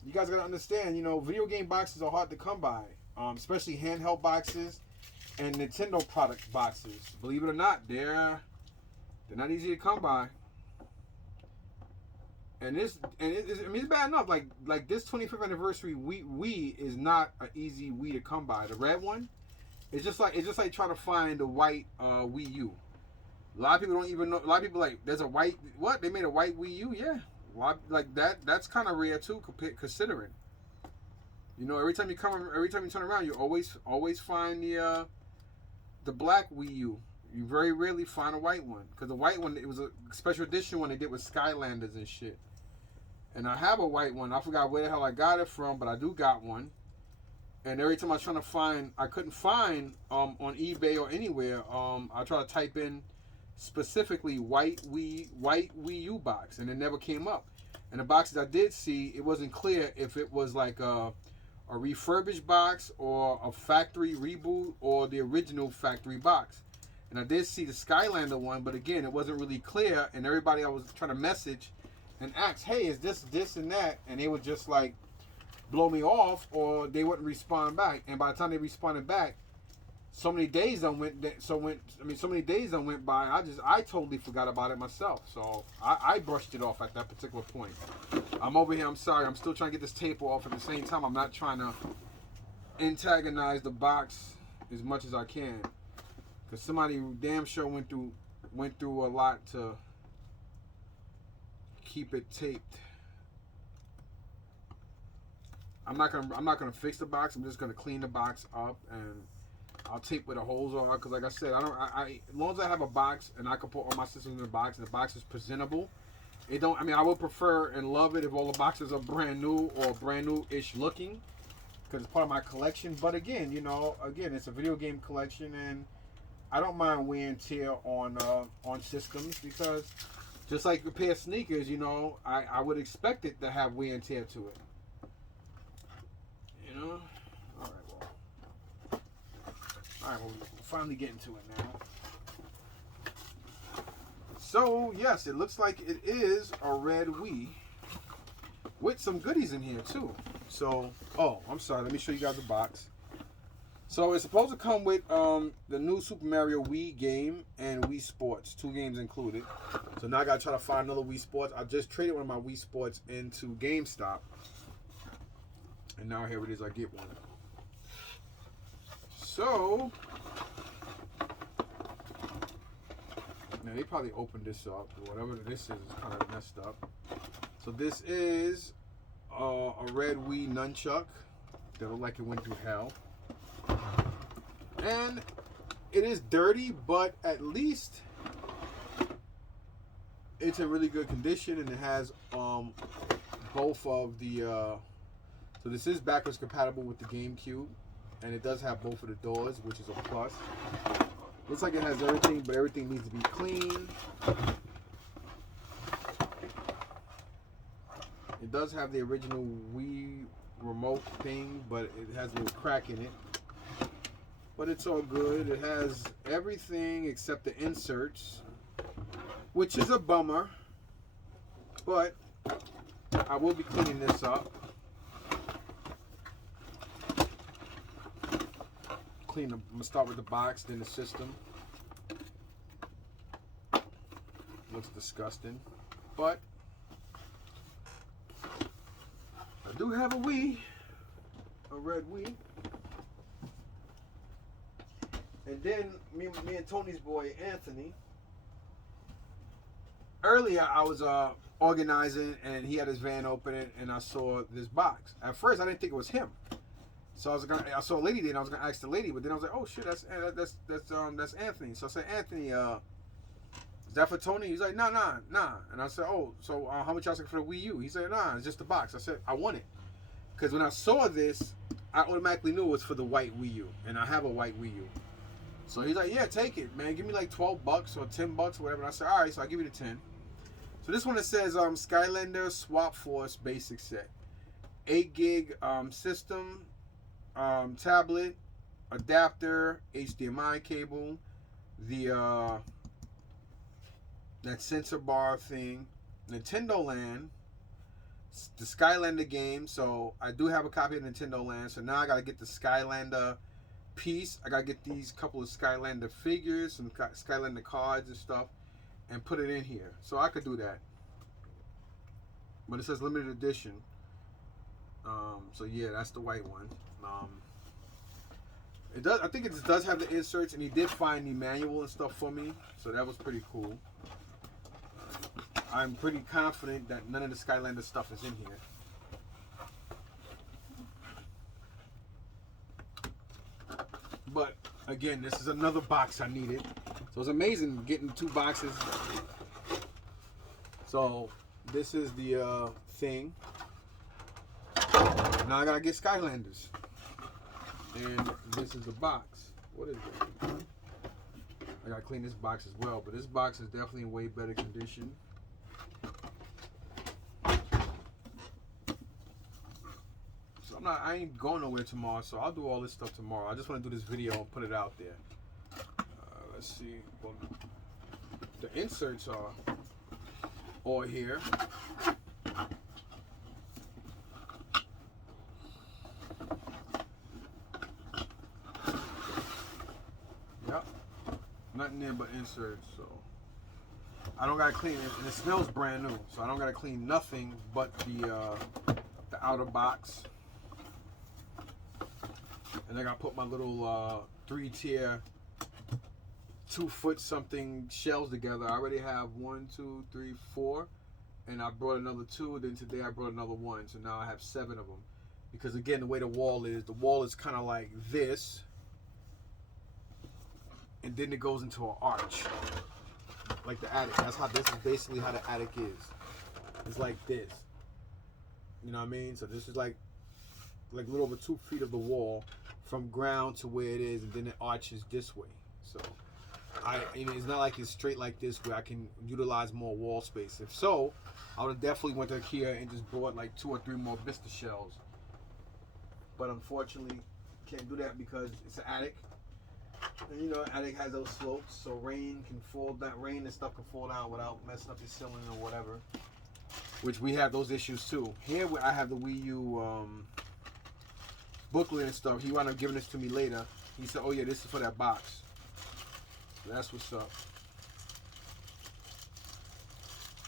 You guys gotta understand, you know, video game boxes are hard to come by, especially handheld boxes and Nintendo product boxes. Believe it or not, they're not easy to come by. And it's bad enough. Like this 25th anniversary Wii is not an easy Wii to come by. The red one, it's just like trying to find the white Wii U. A lot of people don't even know. A lot of people like, there's a white, what? They made a white Wii U? Yeah. Like that's kind of rare too, considering. You know, every time you turn around, you always find the black Wii U. You very rarely find a white one, because the white one, it was a special edition one they did with Skylanders and shit. And I have a white one. I forgot where the hell I got it from, but I do got one. And every time I was trying to find, I couldn't find on eBay or anywhere. I try to type in specifically white Wii U box, and it never came up. And the boxes I did see, it wasn't clear if it was like a refurbished box or a factory reboot or the original factory box. And I did see the Skylander one, but again, it wasn't really clear. And everybody I was trying to message and ask, hey, is this and that? And they would just like blow me off, or they wouldn't respond back. And by the time they responded back, so many days went by. I totally forgot about it myself. So I brushed it off at that particular point. I'm over here. I'm sorry. I'm still trying to get this tape off. At the same time, I'm not trying to antagonize the box as much as I can, because somebody damn sure went through a lot to keep it taped. I'm not gonna fix the box. I'm just gonna clean the box up, and I'll tape where the holes are, because like I said, as long as I have a box and I can put all my systems in the box and the box is presentable, I would prefer and love it if all the boxes are brand new or brand new-ish looking, because it's part of my collection. But again, you know, it's a video game collection, and I don't mind wear and tear on systems, because just like a pair of sneakers, you know, I would expect it to have wear and tear to it. You know? Alright, well, we're finally getting to it now. So, yes, it looks like it is a red Wii with some goodies in here, too. So, oh, I'm sorry. Let me show you guys the box. So, it's supposed to come with the new Super Mario Wii game and Wii Sports. 2 games included. So, now I got to try to find another Wii Sports. I just traded one of my Wii Sports into GameStop. And now here it is. I get one. So, now they probably opened this up. Whatever this is kind of messed up. So this is a red Wii nunchuck that looked like it went through hell. And it is dirty, but at least it's in really good condition, and it has both of the so this is backwards compatible with the GameCube, and it does have both of the doors, which is a plus. Looks like it has everything, but everything needs to be clean. It does have the original Wii remote thing, but it has a little crack in it. But it's all good. It has everything except the inserts, which is a bummer. But I will be cleaning this up. I'm gonna start with the box, then the system. Looks disgusting, but I do have a Wii, a red Wii. And then me and Tony's boy Anthony. Earlier I was organizing, and he had his van open, and I saw this box. At first I didn't think it was him. So I saw a lady there, and I was gonna ask the lady, but then I was like, oh shit, that's Anthony. So I said, Anthony, is that for Tony? He's like, nah. And I said, oh, so how much y'all asking for the Wii U? He said, nah, it's just the box. I said, I want it, because when I saw this, I automatically knew it was for the white Wii U, and I have a white Wii U. So he's like, yeah, take it, man. Give me like $12 or $10 or whatever. And I said, all right, so I'll give you the 10. So this one, it says Skylander Swap Force Basic Set, 8 gig system. Tablet, adapter, HDMI cable, the that sensor bar thing, Nintendo Land, the Skylander game. So I do have a copy of Nintendo Land. So now I gotta get the Skylander piece. I gotta get these couple of Skylander figures, some Skylander cards and stuff, and put it in here. So I could do that. But it says limited edition. So yeah, that's the white one. It does. I think it does have the inserts, and he did find the manual and stuff for me, so that was pretty cool. I'm pretty confident that none of the Skylander stuff is in here. But again, this is another box I needed, so it's amazing getting 2 boxes. So this is the thing. Now I gotta get Skylanders. And this is the box. What is it? I gotta clean this box as well, but this box is definitely in way better condition. So I ain't going nowhere tomorrow, so I'll do all this stuff tomorrow. I just want to do this video and put it out there. Let's see. Well, the inserts are all here. Nothing there but inserts, so I don't gotta clean it, and it smells brand new, so I don't gotta clean nothing but the outer box. And I gotta put my little 3-tier 2-foot something shells together. I already have 1, 2, 3, 4, and I brought another 2. Then today I brought another 1, so now I have 7 of them. Because again, the way the wall is kind of like this. And then it goes into an arch, like the attic. This is basically how the attic is. It's like this. You know what I mean? So this is like a little over 2 feet of the wall from ground to where it is, and then it arches this way. So it's not like it's straight like this where I can utilize more wall space. If so, I would have definitely went to IKEA and just bought like 2 or 3 more Vista shells. But unfortunately, can't do that because it's an attic. And you know, attic has those slopes, so rain and stuff can fall down without messing up your ceiling or whatever. Which we have those issues too. Here I have the Wii U booklet and stuff. He wound up giving this to me later. He said, "Oh yeah, this is for that box." So that's what's up.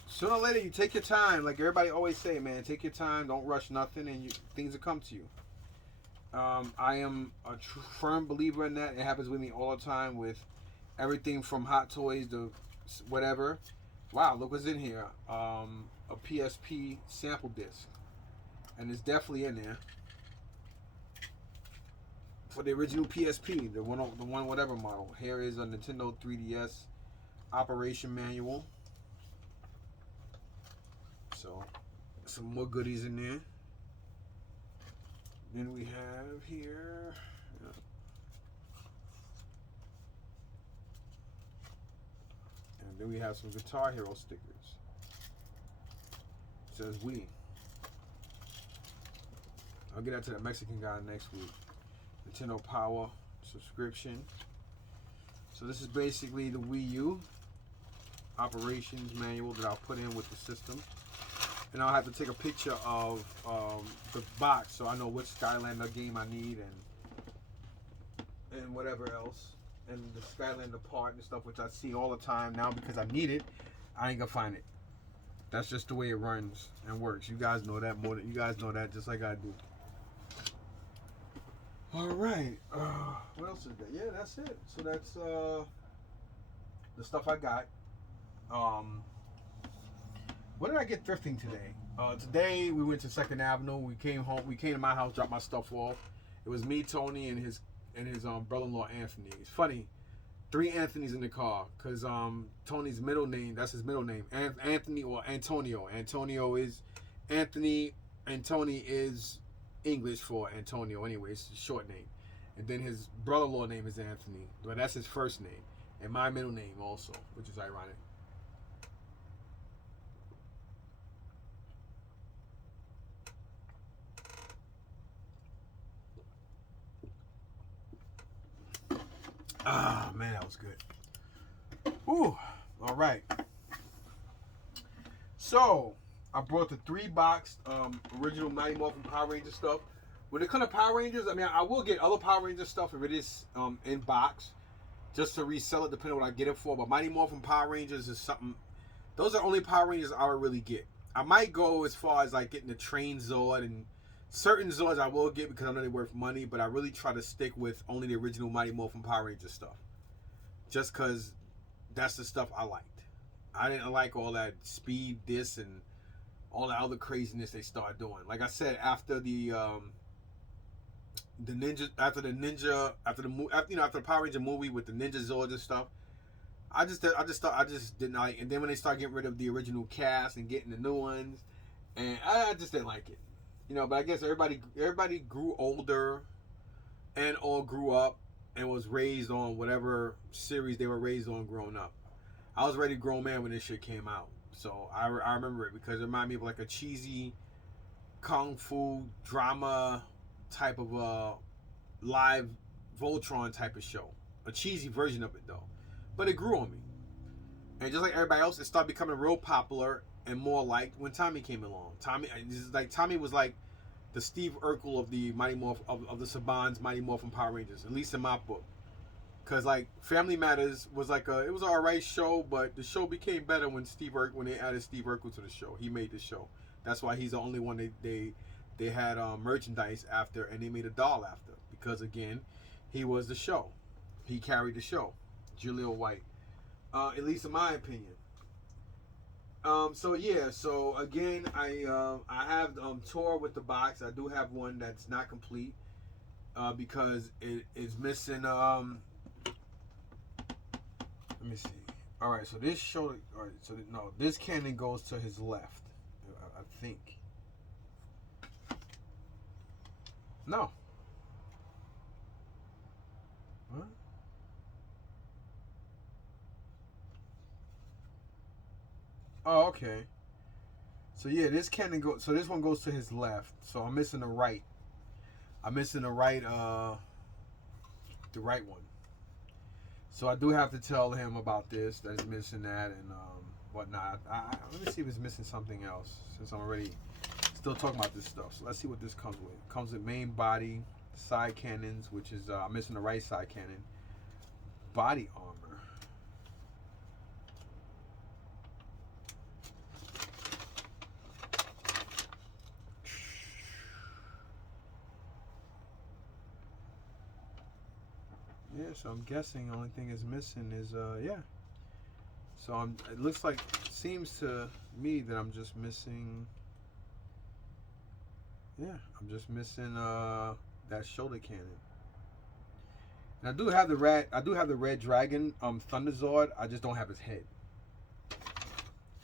Sooner or later, you take your time. Like everybody always say, man, take your time. Don't rush nothing, and things will come to you. I am a firm believer in that. It happens with me all the time with everything from Hot Toys to whatever. Wow, look what's in here. A PSP sample disc. And it's definitely in there. for the original PSP, the one whatever model. Here is a Nintendo 3DS operation manual. So some more goodies in there. Then we have here. And then we have some Guitar Hero stickers. It says we. I'll get out to that Mexican guy next week. Nintendo Power subscription. So this is basically the Wii U operations manual that I'll put in with the system. And I'll have to take a picture of the box so I know which Skylander game I need and whatever else. And the Skylander part and stuff, which I see all the time now because I need it. I ain't gonna find it. That's just the way it runs and works. You guys know that more than you guys know that just like I do. All right. What else is that? Yeah, that's it. So that's the stuff I got. What did I get thrifting today? Today we went to 2nd Avenue. We came home. We came to my house, dropped my stuff off. It was me, Tony, and his brother-in-law Anthony. It's funny, 3 Anthonys in the car because Tony's middle name, that's his middle name, Anthony or Antonio. Antonio is Anthony, and Tony is English for Antonio. Anyway, it's a short name. And then his brother-in-law name is Anthony, but that's his first name, and my middle name also, which is ironic. Ah, man, that was good. Ooh, all right. So, I brought the 3-box original Mighty Morphin Power Ranger stuff. When it comes to Power Rangers, I mean, I will get other Power Ranger stuff if it is in box, just to resell it depending on what I get it for. But Mighty Morphin Power Rangers is something, those are only Power Rangers I would really get. I might go as far as like getting the Train Zord, and certain Zords I will get because I know they're worth money, but I really try to stick with only the original Mighty Morphin Power Ranger stuff. Just because that's the stuff I liked. I didn't like all that speed, this, and all the other craziness they started doing. Like I said, after the Power Ranger movie with the Ninja Zords and stuff, I just didn't like. And then when they started getting rid of the original cast and getting the new ones, and I just didn't like it. You know, but I guess everybody grew older and all grew up and was raised on whatever series they were raised on growing up. I was already a grown man when this shit came out. So I remember it because it reminded me of like a cheesy kung fu drama type of live Voltron type of show. A cheesy version of it though. But it grew on me. And just like everybody else, it started becoming real popular and more liked when Tommy came along. Tommy was like the Steve Urkel of the Mighty Morphin of the Saban's Mighty Morphin Power Rangers, at least in my book. Cause like Family Matters was like it was an alright show, but the show became better when they added Steve Urkel to the show. He made the show. That's why he's the only one they had merchandise after, and they made a doll after, because again, he was the show. He carried the show. Julio White, at least in my opinion. So again, I have tour with the box. I do have one that's not complete because it is missing. Let me see. All right, so this show. All right, so no, this cannon goes to his left. I think. No. What? Oh, okay. So yeah, this cannon goes. So this one goes to his left. So I'm missing the right. I'm missing the right one. So I do have to tell him about this. That he's missing that and whatnot. Let me see if it's missing something else. Since I'm already still talking about this stuff. So let's see what this comes with. It comes with main body, side cannons, which is I'm missing the right side cannon. Body armor. Yeah, so I'm guessing the only thing is missing is yeah. So it looks like, seems to me that I'm just missing. Yeah, I'm just missing that shoulder cannon. And I do have the red dragon Thunder Zord. I just don't have his head.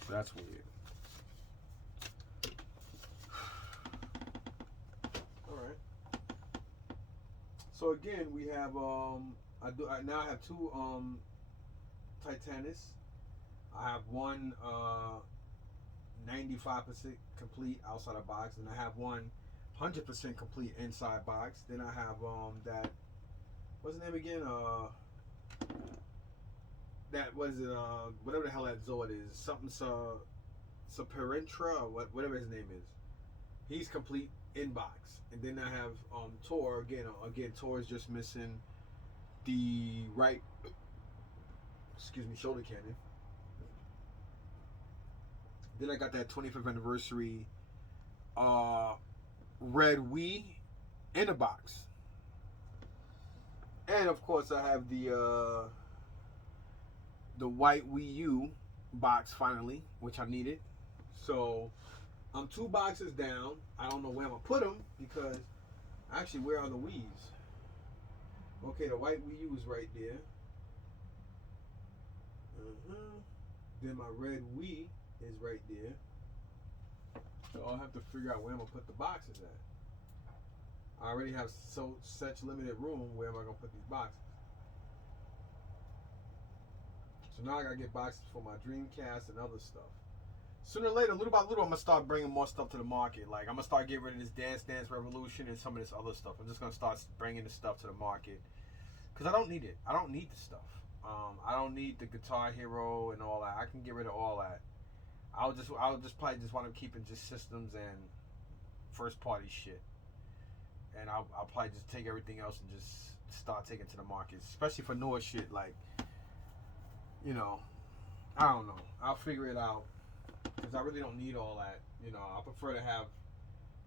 So that's weird. All right. So again, we have I now have two Titanus. I have one 95% complete outside the box, and I have one 100% complete inside box. Then I have that, what's the name again? That was it. Whatever the hell that Zord is, something Saperentra or whatever his name is. He's complete in box, and then I have Tor again. Again, Tor is just missing the right, shoulder cannon. Then I got that 25th anniversary red Wii in a box. And of course I have the white Wii U box finally, which I needed. So I'm 2 boxes down. I don't know where I'm gonna put them because actually, where are the Wii's? Okay, the white Wii U is right there. Then my red Wii is right there. So I'll have to figure out where I'm gonna put the boxes at. I already have such limited room. Where am I gonna put these boxes? So now I gotta get boxes for my Dreamcast and other stuff. Sooner or later, little by little, I'm gonna start bringing more stuff to the market. Like I'm gonna start getting rid of this Dance Revolution and some of this other stuff. I'm just gonna start bringing this stuff to the market because I don't need it. I don't need the stuff. I don't need the Guitar Hero and all that. I can get rid of all that. I'll just probably just want to keep it just systems and first party shit. And I'll probably just take everything else and just start taking to the market, especially for newer shit. Like, you know, I don't know. I'll figure it out because I really don't need all that. You know, I prefer to have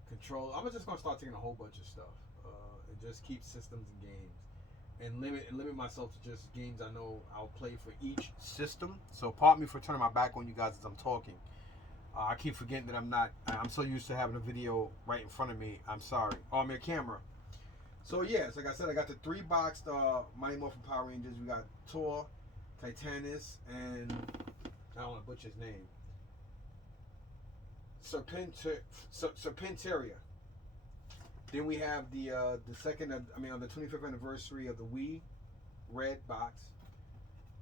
control. I'm just gonna start taking a whole bunch of stuff and just keep systems and games. And limit myself to just games I know I'll play for each system. So pardon me for turning my back on you guys as I'm talking. I keep forgetting that I'm so used to having a video right in front of me. I'm sorry. Oh, I'm your camera. So yes, like I said, I got the 3 boxed Mighty Morphin Power Rangers. We got Tor, Titanus, and I don't want to butcher his name. Serpenteria. Then we have the second, on the 25th anniversary of the Wii red box,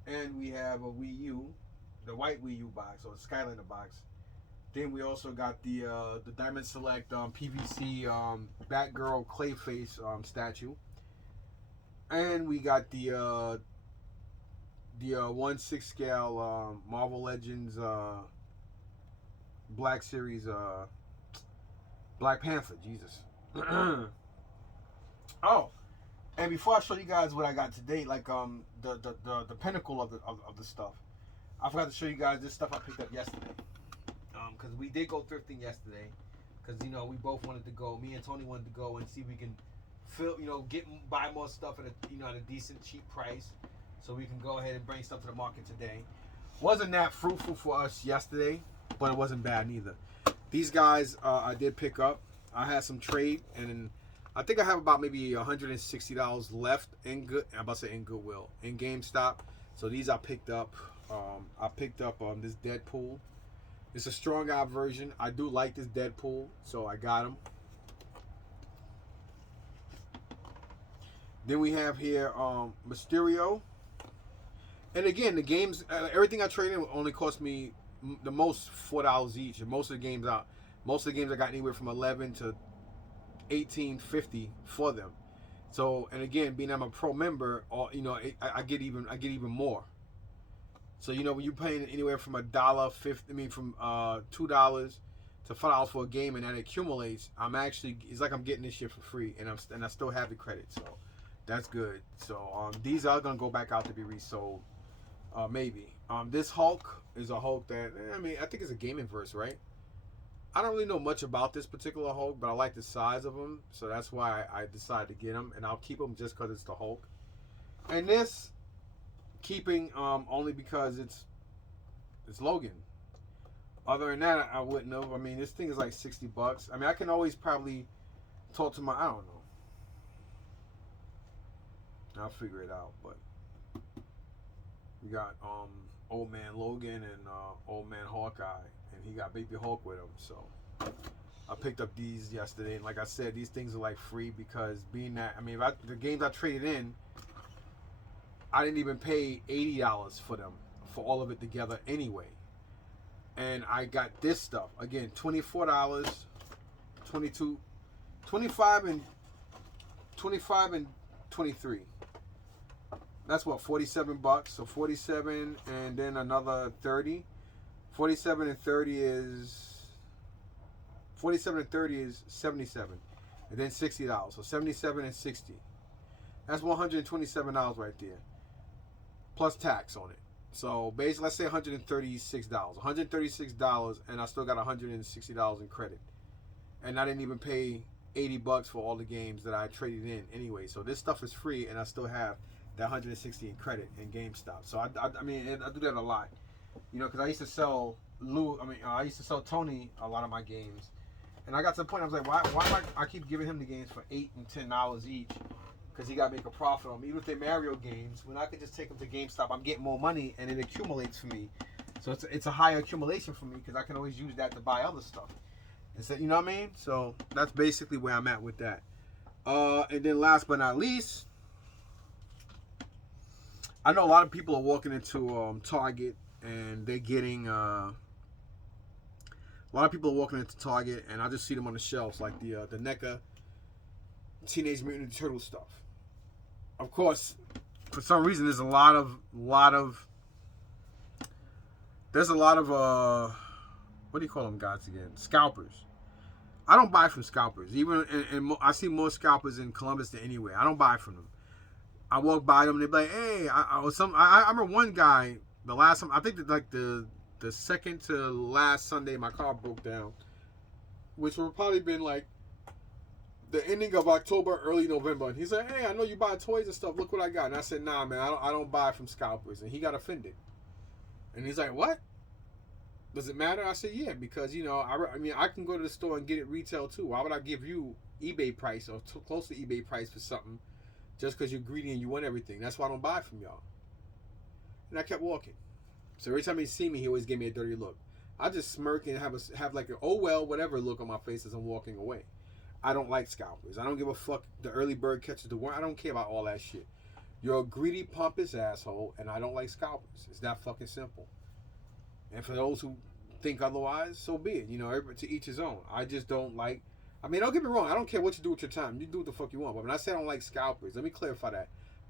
and we have a Wii U, the white Wii U box or the Skylander box. Then we also got the Diamond Select PVC Batgirl Clayface statue, and we got the 1/6 scale Marvel Legends Black Series Black Panther. Jesus. Oh, and before I show you guys what I got today, like the pinnacle of the stuff, I forgot to show you guys this stuff I picked up yesterday. Because we did go thrifting yesterday, because we both wanted to go. Me and Tony wanted to go and see if we can buy more stuff at a decent cheap price, so we can go ahead and bring stuff to the market today. Wasn't that fruitful for us yesterday, but it wasn't bad neither. These guys I did pick up. I had some trade, and I think I have about maybe $160 left in Goodwill, in GameStop. So these I picked up. I picked up this Deadpool. It's a strong eye version. I do like this Deadpool, so I got him. Then we have here Mysterio. And again, the games, everything I traded in only cost me the most $4 each. And most of the games I got anywhere from $11 to $18.50 for them. So, and again, being I'm a pro member, I get even more. So when you're paying anywhere from $1.50, from $2 to $5 for a game, and that accumulates, it's like I'm getting this shit for free, and I still have the credit, so that's good. So these are gonna go back out to be resold, maybe. This Hulk is a Hulk that I think it's a Game Inverse, right? I don't really know much about this particular Hulk, but I like the size of him, so that's why I decided to get him, and I'll keep him just because it's the Hulk. And this, keeping only because it's Logan. Other than that, I wouldn't have. This thing is like $60. I can always probably talk to my, I don't know. I'll figure it out. But we got old man Logan and old man Hawkeye, and he got Baby Hulk with him. So I picked up these yesterday, and like I said, these things are like free because being that the games I traded in, I didn't even pay $80 for them for all of it together anyway. And I got this stuff again, $24, 22, 25 and 23. That's what, 47 bucks. So 47 and then another 30. 47 and 30 is 77. And then $60. So 77 and 60. That's $127 right there. Plus tax on it. So basically, let's say $136. $136, and I still got $160 in credit. And I didn't even pay $80 for all the games that I traded in anyway. So this stuff is free, and I still have that 160 in credit in GameStop. So I do that a lot, because I used to sell I used to sell Tony a lot of my games, and I got to the point I was like, why am I keep giving him the games for $8 and $10 each? Because he got to make a profit on them. Even if they're Mario games, when I could just take them to GameStop, I'm getting more money, and it accumulates for me. So it's a higher accumulation for me because I can always use that to buy other stuff. Instead, you know what I mean? So that's basically where I'm at with that. And then last but not least, I know a lot of people are walking into Target and they're getting a lot of people are walking into Target and I just see them on the shelves like the NECA Teenage Mutant Ninja Turtle stuff. Of course, for some reason there's a lot of what do you call them guys again? Scalpers. I don't buy from scalpers. Even and I see more scalpers in Columbus than anywhere. I don't buy from them. I walk by them and they be like, "Hey," I remember one guy. The last time I think that like the second to last Sunday, my car broke down, which would probably been like the ending of October, early November. And he's like, "Hey, I know you buy toys and stuff. Look what I got." And I said, "Nah, man, I don't buy from scalpers." And he got offended. And he's like, "What? Does it matter?" I said, "Yeah, because I can go to the store and get it retail too. Why would I give you eBay price or close to eBay price for something just because you're greedy and you want everything? That's why I don't buy from y'all." And I kept walking. So every time he see me, he always gave me a dirty look. I just smirk and have like an oh well whatever look on my face as I'm walking away. I don't like scalpers. I don't give a fuck. The early bird catches the worm. I don't care about all that shit. You're a greedy, pompous asshole, and I don't like scalpers. It's that fucking simple. And for those who think otherwise, so be it. To each his own. I just don't like. Don't get me wrong. I don't care what you do with your time. You do what the fuck you want. But when I say I don't like scalpers, let me clarify that.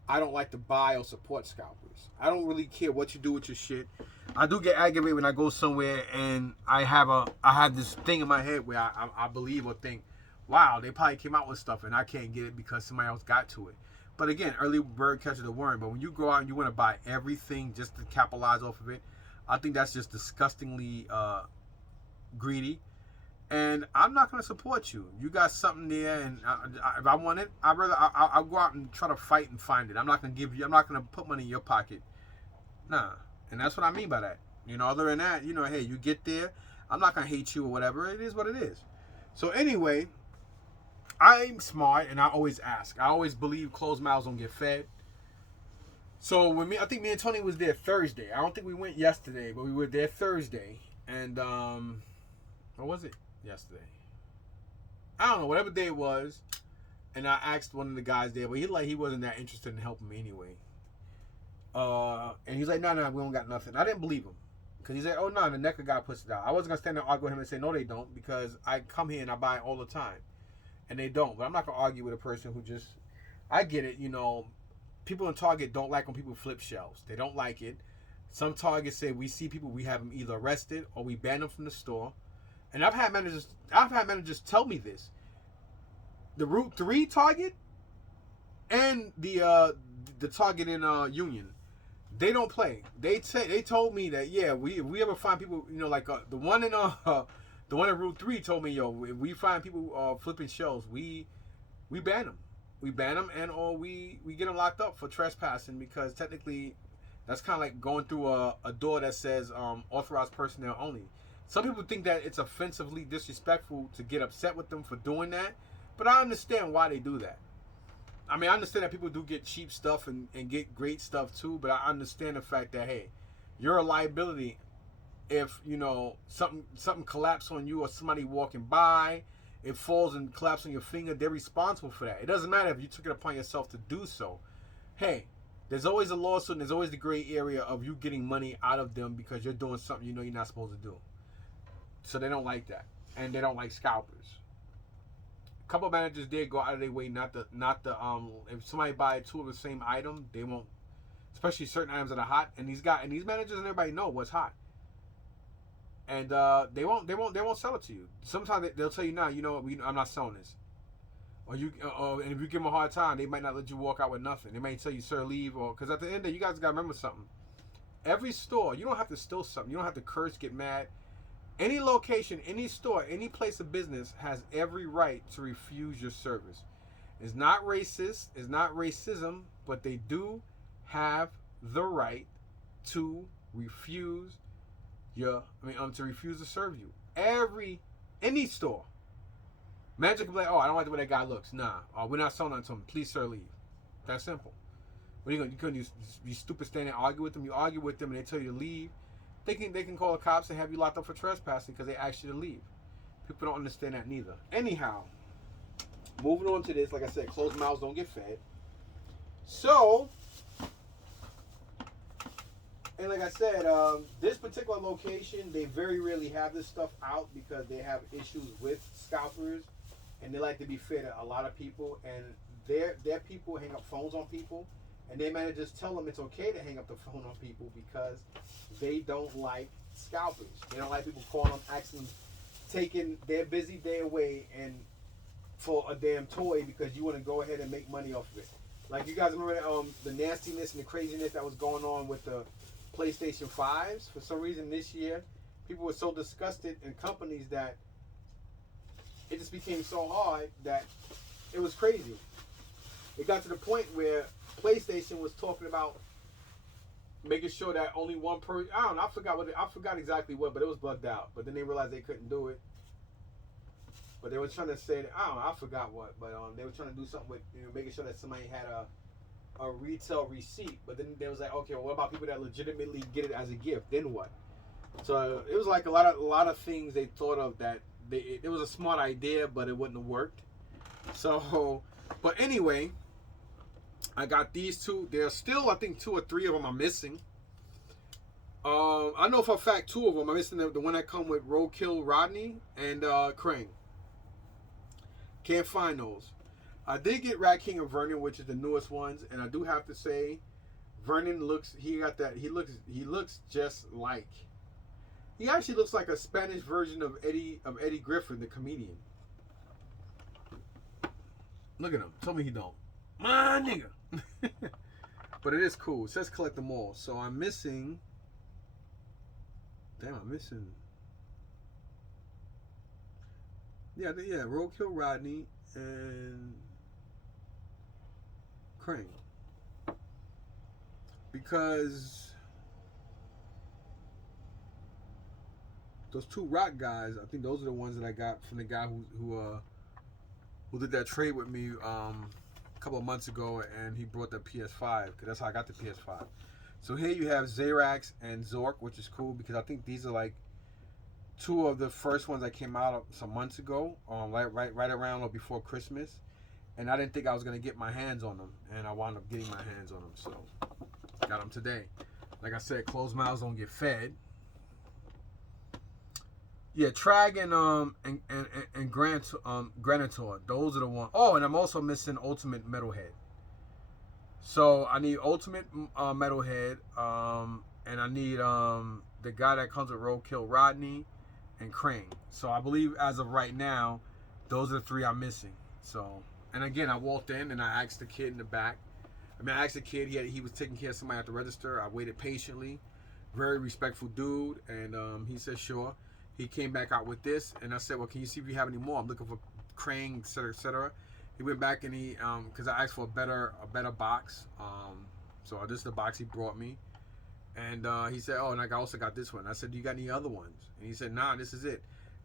I don't like to buy or support scalpers. I don't really care what you do with your shit. I do get aggravated when I go somewhere and I have this thing in my head where I believe or think, wow, they probably came out with stuff and I can't get it because somebody else got to it. But again, early bird catches the worm. But when you go out and you want to buy everything just to capitalize off of it, I think that's just disgustingly greedy. And I'm not going to support you. You got something there, and if I want it, I'll go out and try to fight and find it. I'm not going to put money in your pocket. Nah. And that's what I mean by that. Other than that, hey, you get there, I'm not going to hate you or whatever. It is what it is. So anyway, I'm smart, and I always ask. I always believe closed mouths don't get fed. So I think me and Tony was there Thursday. I don't think we went yesterday, but we were there Thursday. And, what was it? Yesterday, I don't know, whatever day it was, and I asked one of the guys there, but he wasn't that interested in helping me anyway. And he's like, no, we don't got nothing. I didn't believe him because he said, oh no, the NECA guy puts it out. I wasn't gonna stand there and argue with him and say no, they don't, because I come here and I buy all the time, and they don't. But I'm not gonna argue with a person who just, I get it, people in Target don't like when people flip shelves. They don't like it. Some Targets say we see people, we have them either arrested or we ban them from the store. And I've had managers tell me this. The Route 3 Target and the Target in Union, they don't play. They told me that if we ever find people, the one in Route 3 told me, if we find people flipping shelves, we ban them. We ban them or we get them locked up for trespassing, because technically that's kind of like going through a door that says authorized personnel only. Some people think that it's offensively disrespectful to get upset with them for doing that, but I understand why they do that. I mean, I understand that people do get cheap stuff and get great stuff too, but I understand the fact that, hey, you're a liability if, you know, something collapses on you or somebody walking by, it falls and collapses on your finger, they're responsible for that. It doesn't matter if you took it upon yourself to do so. Hey, there's always a lawsuit and there's always the gray area of you getting money out of them because you're doing something you know you're not supposed to do. So they don't like that. And they don't like scalpers. A couple of managers did go out of their way not to if somebody buy two of the same item, they won't, especially certain items that are hot, and these managers and everybody know what's hot. And they won't sell it to you. Sometimes they'll tell you, nah, you know what, I'm not selling this. And if you give them a hard time, they might not let you walk out with nothing. They might tell you, sir, leave, or because at the end of the day, you guys gotta remember something. Every store, you don't have to steal something. You don't have to curse, get mad. Any location, any store, any place of business has every right to refuse your service. It's not racist, it's not racism, but they do have the right to refuse to refuse to serve you. Any store. Manager can be like, oh, I don't like the way that guy looks. Nah, we're not selling that to him. Please, sir, leave. That's simple. What are you couldn't be stupid standing and argue with them. You argue with them and they tell you to leave. They can call the cops and have you locked up for trespassing because they asked you to leave. People don't understand that neither. Anyhow, moving on to this, like I said, closed mouths don't get fed. So, and like I said, this particular location, they very rarely have this stuff out because they have issues with scalpers, and they like to be fair to a lot of people. And their people hang up phones on people, and their managers tell them it's okay to hang up the phone on people because they don't like scalpers. They don't like people calling them, actually taking their busy day away and for a damn toy because you want to go ahead and make money off of it. Like, you guys remember the nastiness and the craziness that was going on with the PlayStation 5s? For some reason this year, people were so disgusted in companies that it just became so hard that it was crazy. It got to the point where PlayStation was talking about making sure that only one person, I don't know, I forgot exactly what, but it was bugged out. But then they realized they couldn't do it. But they were trying to say that, I don't know, I forgot what, but they were trying to do something with, making sure that somebody had a retail receipt. But then they was like, okay, well, what about people that legitimately get it as a gift? Then what? So it was like a lot of things they thought of that it was a smart idea, but it wouldn't have worked. So, but anyway, I got these two. There's still, I think, 2 or 3 of them are missing. I know for a fact 2 of them are missing. The one that come with Roadkill Rodney and Krang. Can't find those. I did get Rat King and Vernon, which is the newest ones, and I do have to say, Vernon looks just like. He actually looks like a Spanish version of Eddie Griffin, the comedian. Look at him. Tell me he don't. My nigga. But it is cool. It says collect them all. So I'm missing. Damn, I'm missing. Yeah, Roadkill Rodney and Krang. Because those 2 rock guys, I think those are the ones that I got from the guy who did that trade with me a couple of months ago, and he brought the PS5 because that's how I got the PS5. So here you have Zerax and Zork, which is cool because I think these are like 2 of the first ones that came out some months ago, right around or before Christmas, and I didn't think I was gonna get my hands on them, and I wound up getting my hands on them. So got them today. Like I said, closed mouths don't get fed. Yeah, Trag and Granitor, those are the ones. Oh, and I'm also missing Ultimate Metalhead. So I need Ultimate Metalhead, and I need the guy that comes with Roadkill Rodney and Krang. So I believe as of right now, those are the 3 I'm missing. So, and again, I walked in and I asked the kid in the back. I asked the kid, he was taking care of somebody at the register. I waited patiently. Very respectful dude, and he said sure. He came back out with this, and I said, well, can you see if you have any more? I'm looking for Krang, etc., etc. He went back and he, because I asked for a better box. So this is the box he brought me. And he said, oh, and I also got this one. I said, do you got any other ones? And he said, nah, this is it.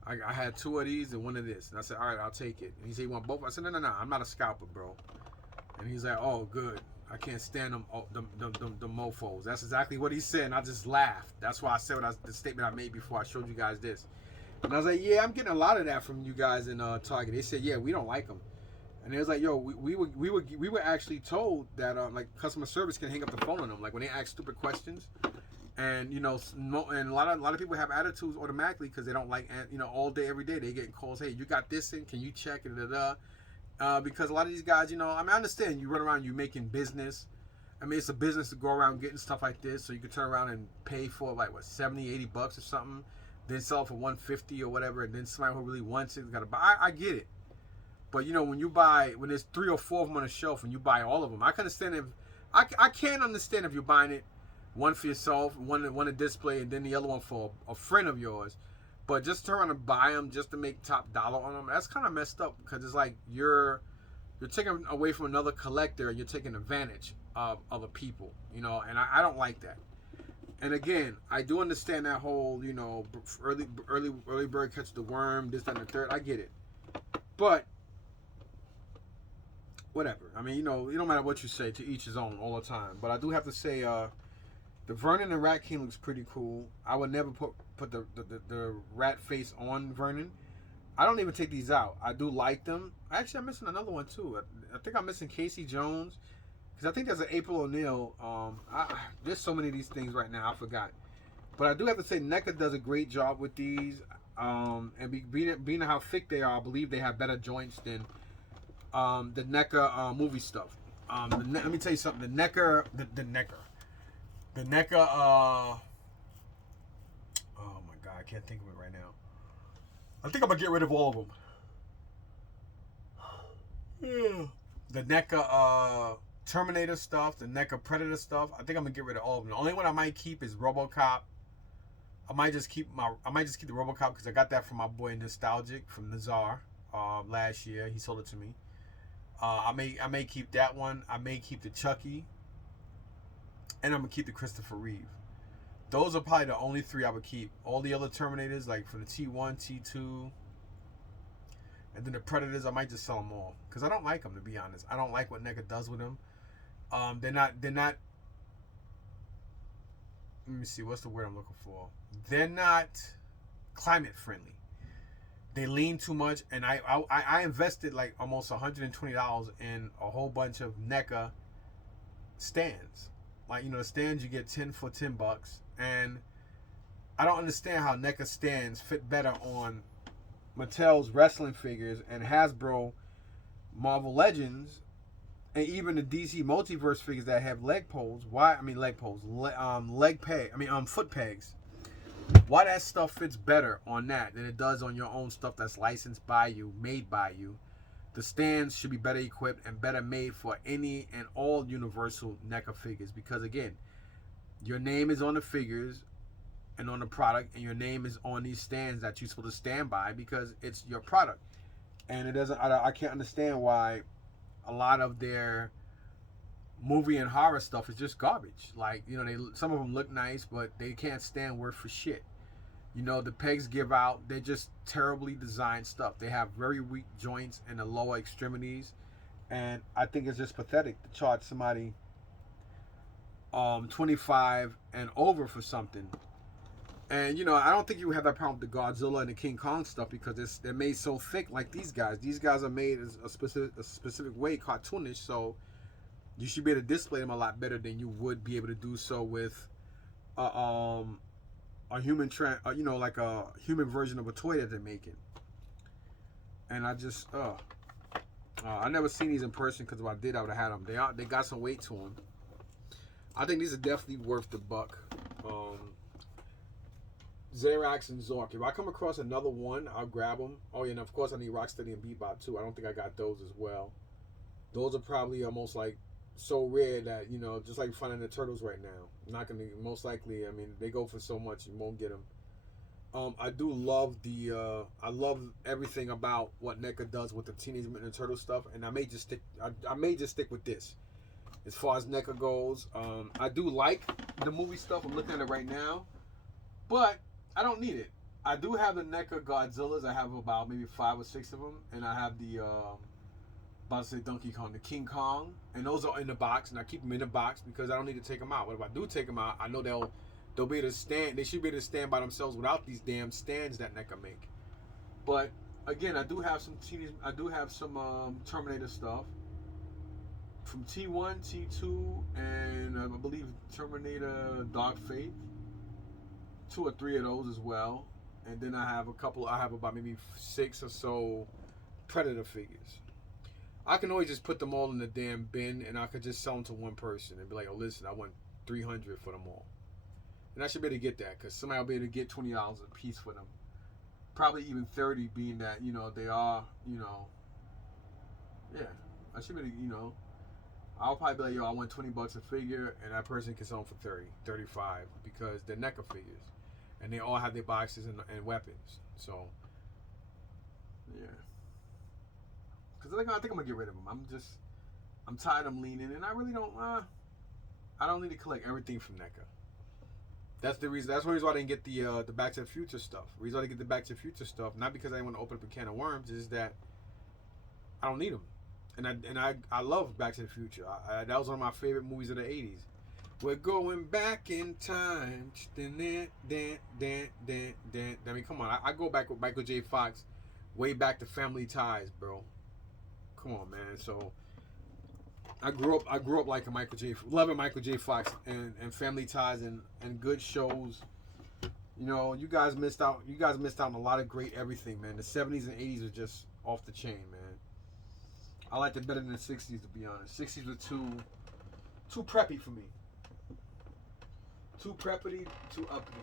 I had 2 of these and 1 of this. And I said, all right, I'll take it. And he said, you want both? I said, no, I'm not a scalper, bro. And he's like, oh, good. I can't stand them, the mofos. That's exactly what he said, and I just laughed. That's why I said the statement I made before I showed you guys this. And I was like, yeah, I'm getting a lot of that from you guys in Target. They said, yeah, we don't like them. And it was like, yo, we were actually told that like customer service can hang up the phone on them, like when they ask stupid questions. And and a lot of people have attitudes automatically because they don't like, all day every day they getting calls. Hey, you got this in? Can you check it? Because a lot of these guys, I understand you run around, you making business. I mean, it's a business to go around getting stuff like this, so you could turn around and pay for like what, $70-$80 or something, then sell it for $150 or whatever, and then somebody who really wants it got to buy. I get it, but when there's 3 or 4 of them on a shelf and you buy all of them, I can understand if I can't understand if you're buying it, one for yourself, one to display, and then the other one for a friend of yours. But just turn around and buy them just to make top dollar on them, that's kind of messed up, because it's like you're taking away from another collector and you're taking advantage of other people, and I don't like that. And again, I do understand that whole, early bird catch the worm, this, that, and the third. I get it. But whatever. I mean, it don't matter what you say, to each his own all the time. But I do have to say, the Vernon and Rat King looks pretty cool. I would never put the rat face on Vernon. I don't even take these out. I do like them. Actually, I'm missing another one too. I think I'm missing Casey Jones, because I think there's an April O'Neil. There's so many of these things right now, I forgot. But I do have to say, NECA does a great job with these. And being how thick they are, I believe they have better joints than the NECA movie stuff. Let me tell you something. The NECA. Oh my God, I can't think of it right now. I think I'm gonna get rid of all of them. The NECA Terminator stuff, the NECA Predator stuff. I think I'm gonna get rid of all of them. The only one I might keep is RoboCop. I might just keep the RoboCop because I got that from my boy Nostalgic from Nazar last year. He sold it to me. I may keep that one. I may keep the Chucky, and I'm gonna keep the Christopher Reeve. Those are probably the only 3 I would keep. All the other Terminators, like from the T1, T2, and then the Predators, I might just sell them all, because I don't like them, to be honest. I don't like what NECA does with them. They're not. Let me see, what's the word I'm looking for? They're not climate friendly. They lean too much, and I invested like almost $120 in a whole bunch of NECA stands. Like, the stands you get 10 for $10, and I don't understand how NECA stands fit better on Mattel's wrestling figures and Hasbro Marvel Legends, and even the DC Multiverse figures that have leg poles. Why? I mean leg poles, foot pegs. Why that stuff fits better on that than it does on your own stuff that's licensed by you, made by you. The stands should be better equipped and better made for any and all Universal NECA figures, because again, your name is on the figures and on the product, and your name is on these stands that you're supposed to stand by because it's your product. And it doesn't. I can't understand why a lot of their movie and horror stuff is just garbage. Like, some of them look nice, but they can't stand worth for shit. The pegs give out. They're just terribly designed stuff. They have very weak joints in the lower extremities, and I think it's just pathetic to charge somebody $25 and over for something. And I don't think you have that problem with the Godzilla and the King Kong stuff, because they're made so thick, like these guys. These guys are made a specific way, cartoonish, so you should be able to display them a lot better than you would be able to do so with a human like a human version of a toy that they're making. And I just I never seen these in person, because if I did, I would have had them. They got some weight to them. I think these are definitely worth the buck. Xerax and Zork. If I come across another one, I'll grab them. Oh yeah, and of course I need Rocksteady and Bebop too. I don't think I got those as well. Those are probably almost like so rare that, just like finding the Turtles right now. Not gonna, most likely, I mean, they go for so much, you won't get them. I do love I love everything about what NECA does with the Teenage Mutant Ninja Turtle stuff, and I may just stick with this. As far as NECA goes, I do like the movie stuff. I'm looking at it right now, but I don't need it. I do have the NECA Godzillas. I have about maybe 5 or 6 of them, and I have the about to say Donkey Kong, the King Kong, and those are in the box, and I keep them in the box because I don't need to take them out. But if I do take them out, I know they'll be able to stand. They should be able to stand by themselves without these damn stands that NECA make. But again, I do have some Terminator stuff from T1, T2, and I believe Terminator Dark Fate. 2 or 3 of those as well. And then I have about maybe 6 or so Predator figures. I can always just put them all in the damn bin, and I could just sell them to one person and be like, oh, listen, I want 300 for them all. And I should be able to get that, because somebody will be able to get $20 a piece for them. Probably even 30, being that, they are, yeah. I should be able to, I'll probably be like, yo, I want $20 a figure, and that person can sell them for 30, 35, because they're NECA figures. And they all have their boxes and weapons. So, yeah. Because I think I'm going to get rid of them. I'm tired of them leaning, and I really don't, I don't need to collect everything from NECA. That's the reason. That's one reason why I didn't get the Back to the Future stuff. The reason why I didn't get the Back to the Future stuff, not because I didn't want to open up a can of worms, is that I don't need them. And I love Back to the Future. That was one of my favorite movies of the 80s. We're going back in time. I mean, come on. I go back with Michael J. Fox way back to Family Ties, bro. Come on, man. So I grew up like loving Michael J. Fox and Family Ties and good shows. You guys missed out. You guys missed out on a lot of great everything, man. The 70s and 80s are just off the chain, man. I liked it better than the 60s, to be honest. 60s were too preppy for me. Too preppity, too uppity.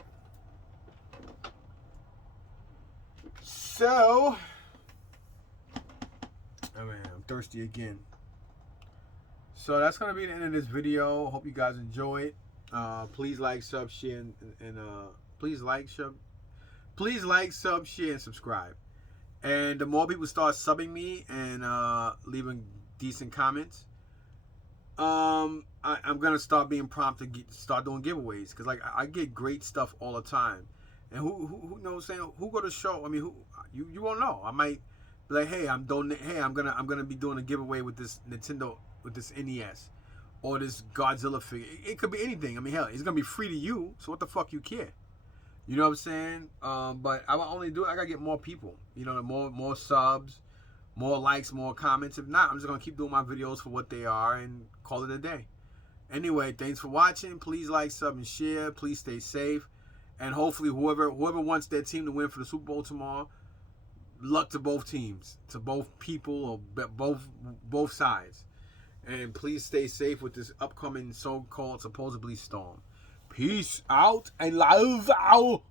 So, oh man, I'm thirsty again. So that's gonna be the end of this video. Hope you guys enjoy it. Please like, sub, share, and please like, sub, share, and subscribe. And the more people start subbing me and leaving decent comments, I'm gonna start being prompted to start doing giveaways, because like I get great stuff all the time. And who knows, saying who go to show? I mean, who you won't know. I might be like, hey, I'm gonna be doing a giveaway with this Nintendo, with this NES, or this Godzilla figure. It could be anything. I mean, hell, it's gonna be free to you. So what the fuck you care? You know what I'm saying? But I will only do it. I gotta get more people. More subs, more likes, more comments. If not, I'm just gonna keep doing my videos for what they are and call it a day. Anyway, thanks for watching. Please like, sub, and share. Please stay safe. And hopefully whoever wants their team to win for the Super Bowl tomorrow, luck to both teams, to both people, or both sides. And please stay safe with this upcoming so-called supposedly storm. Peace out and love out.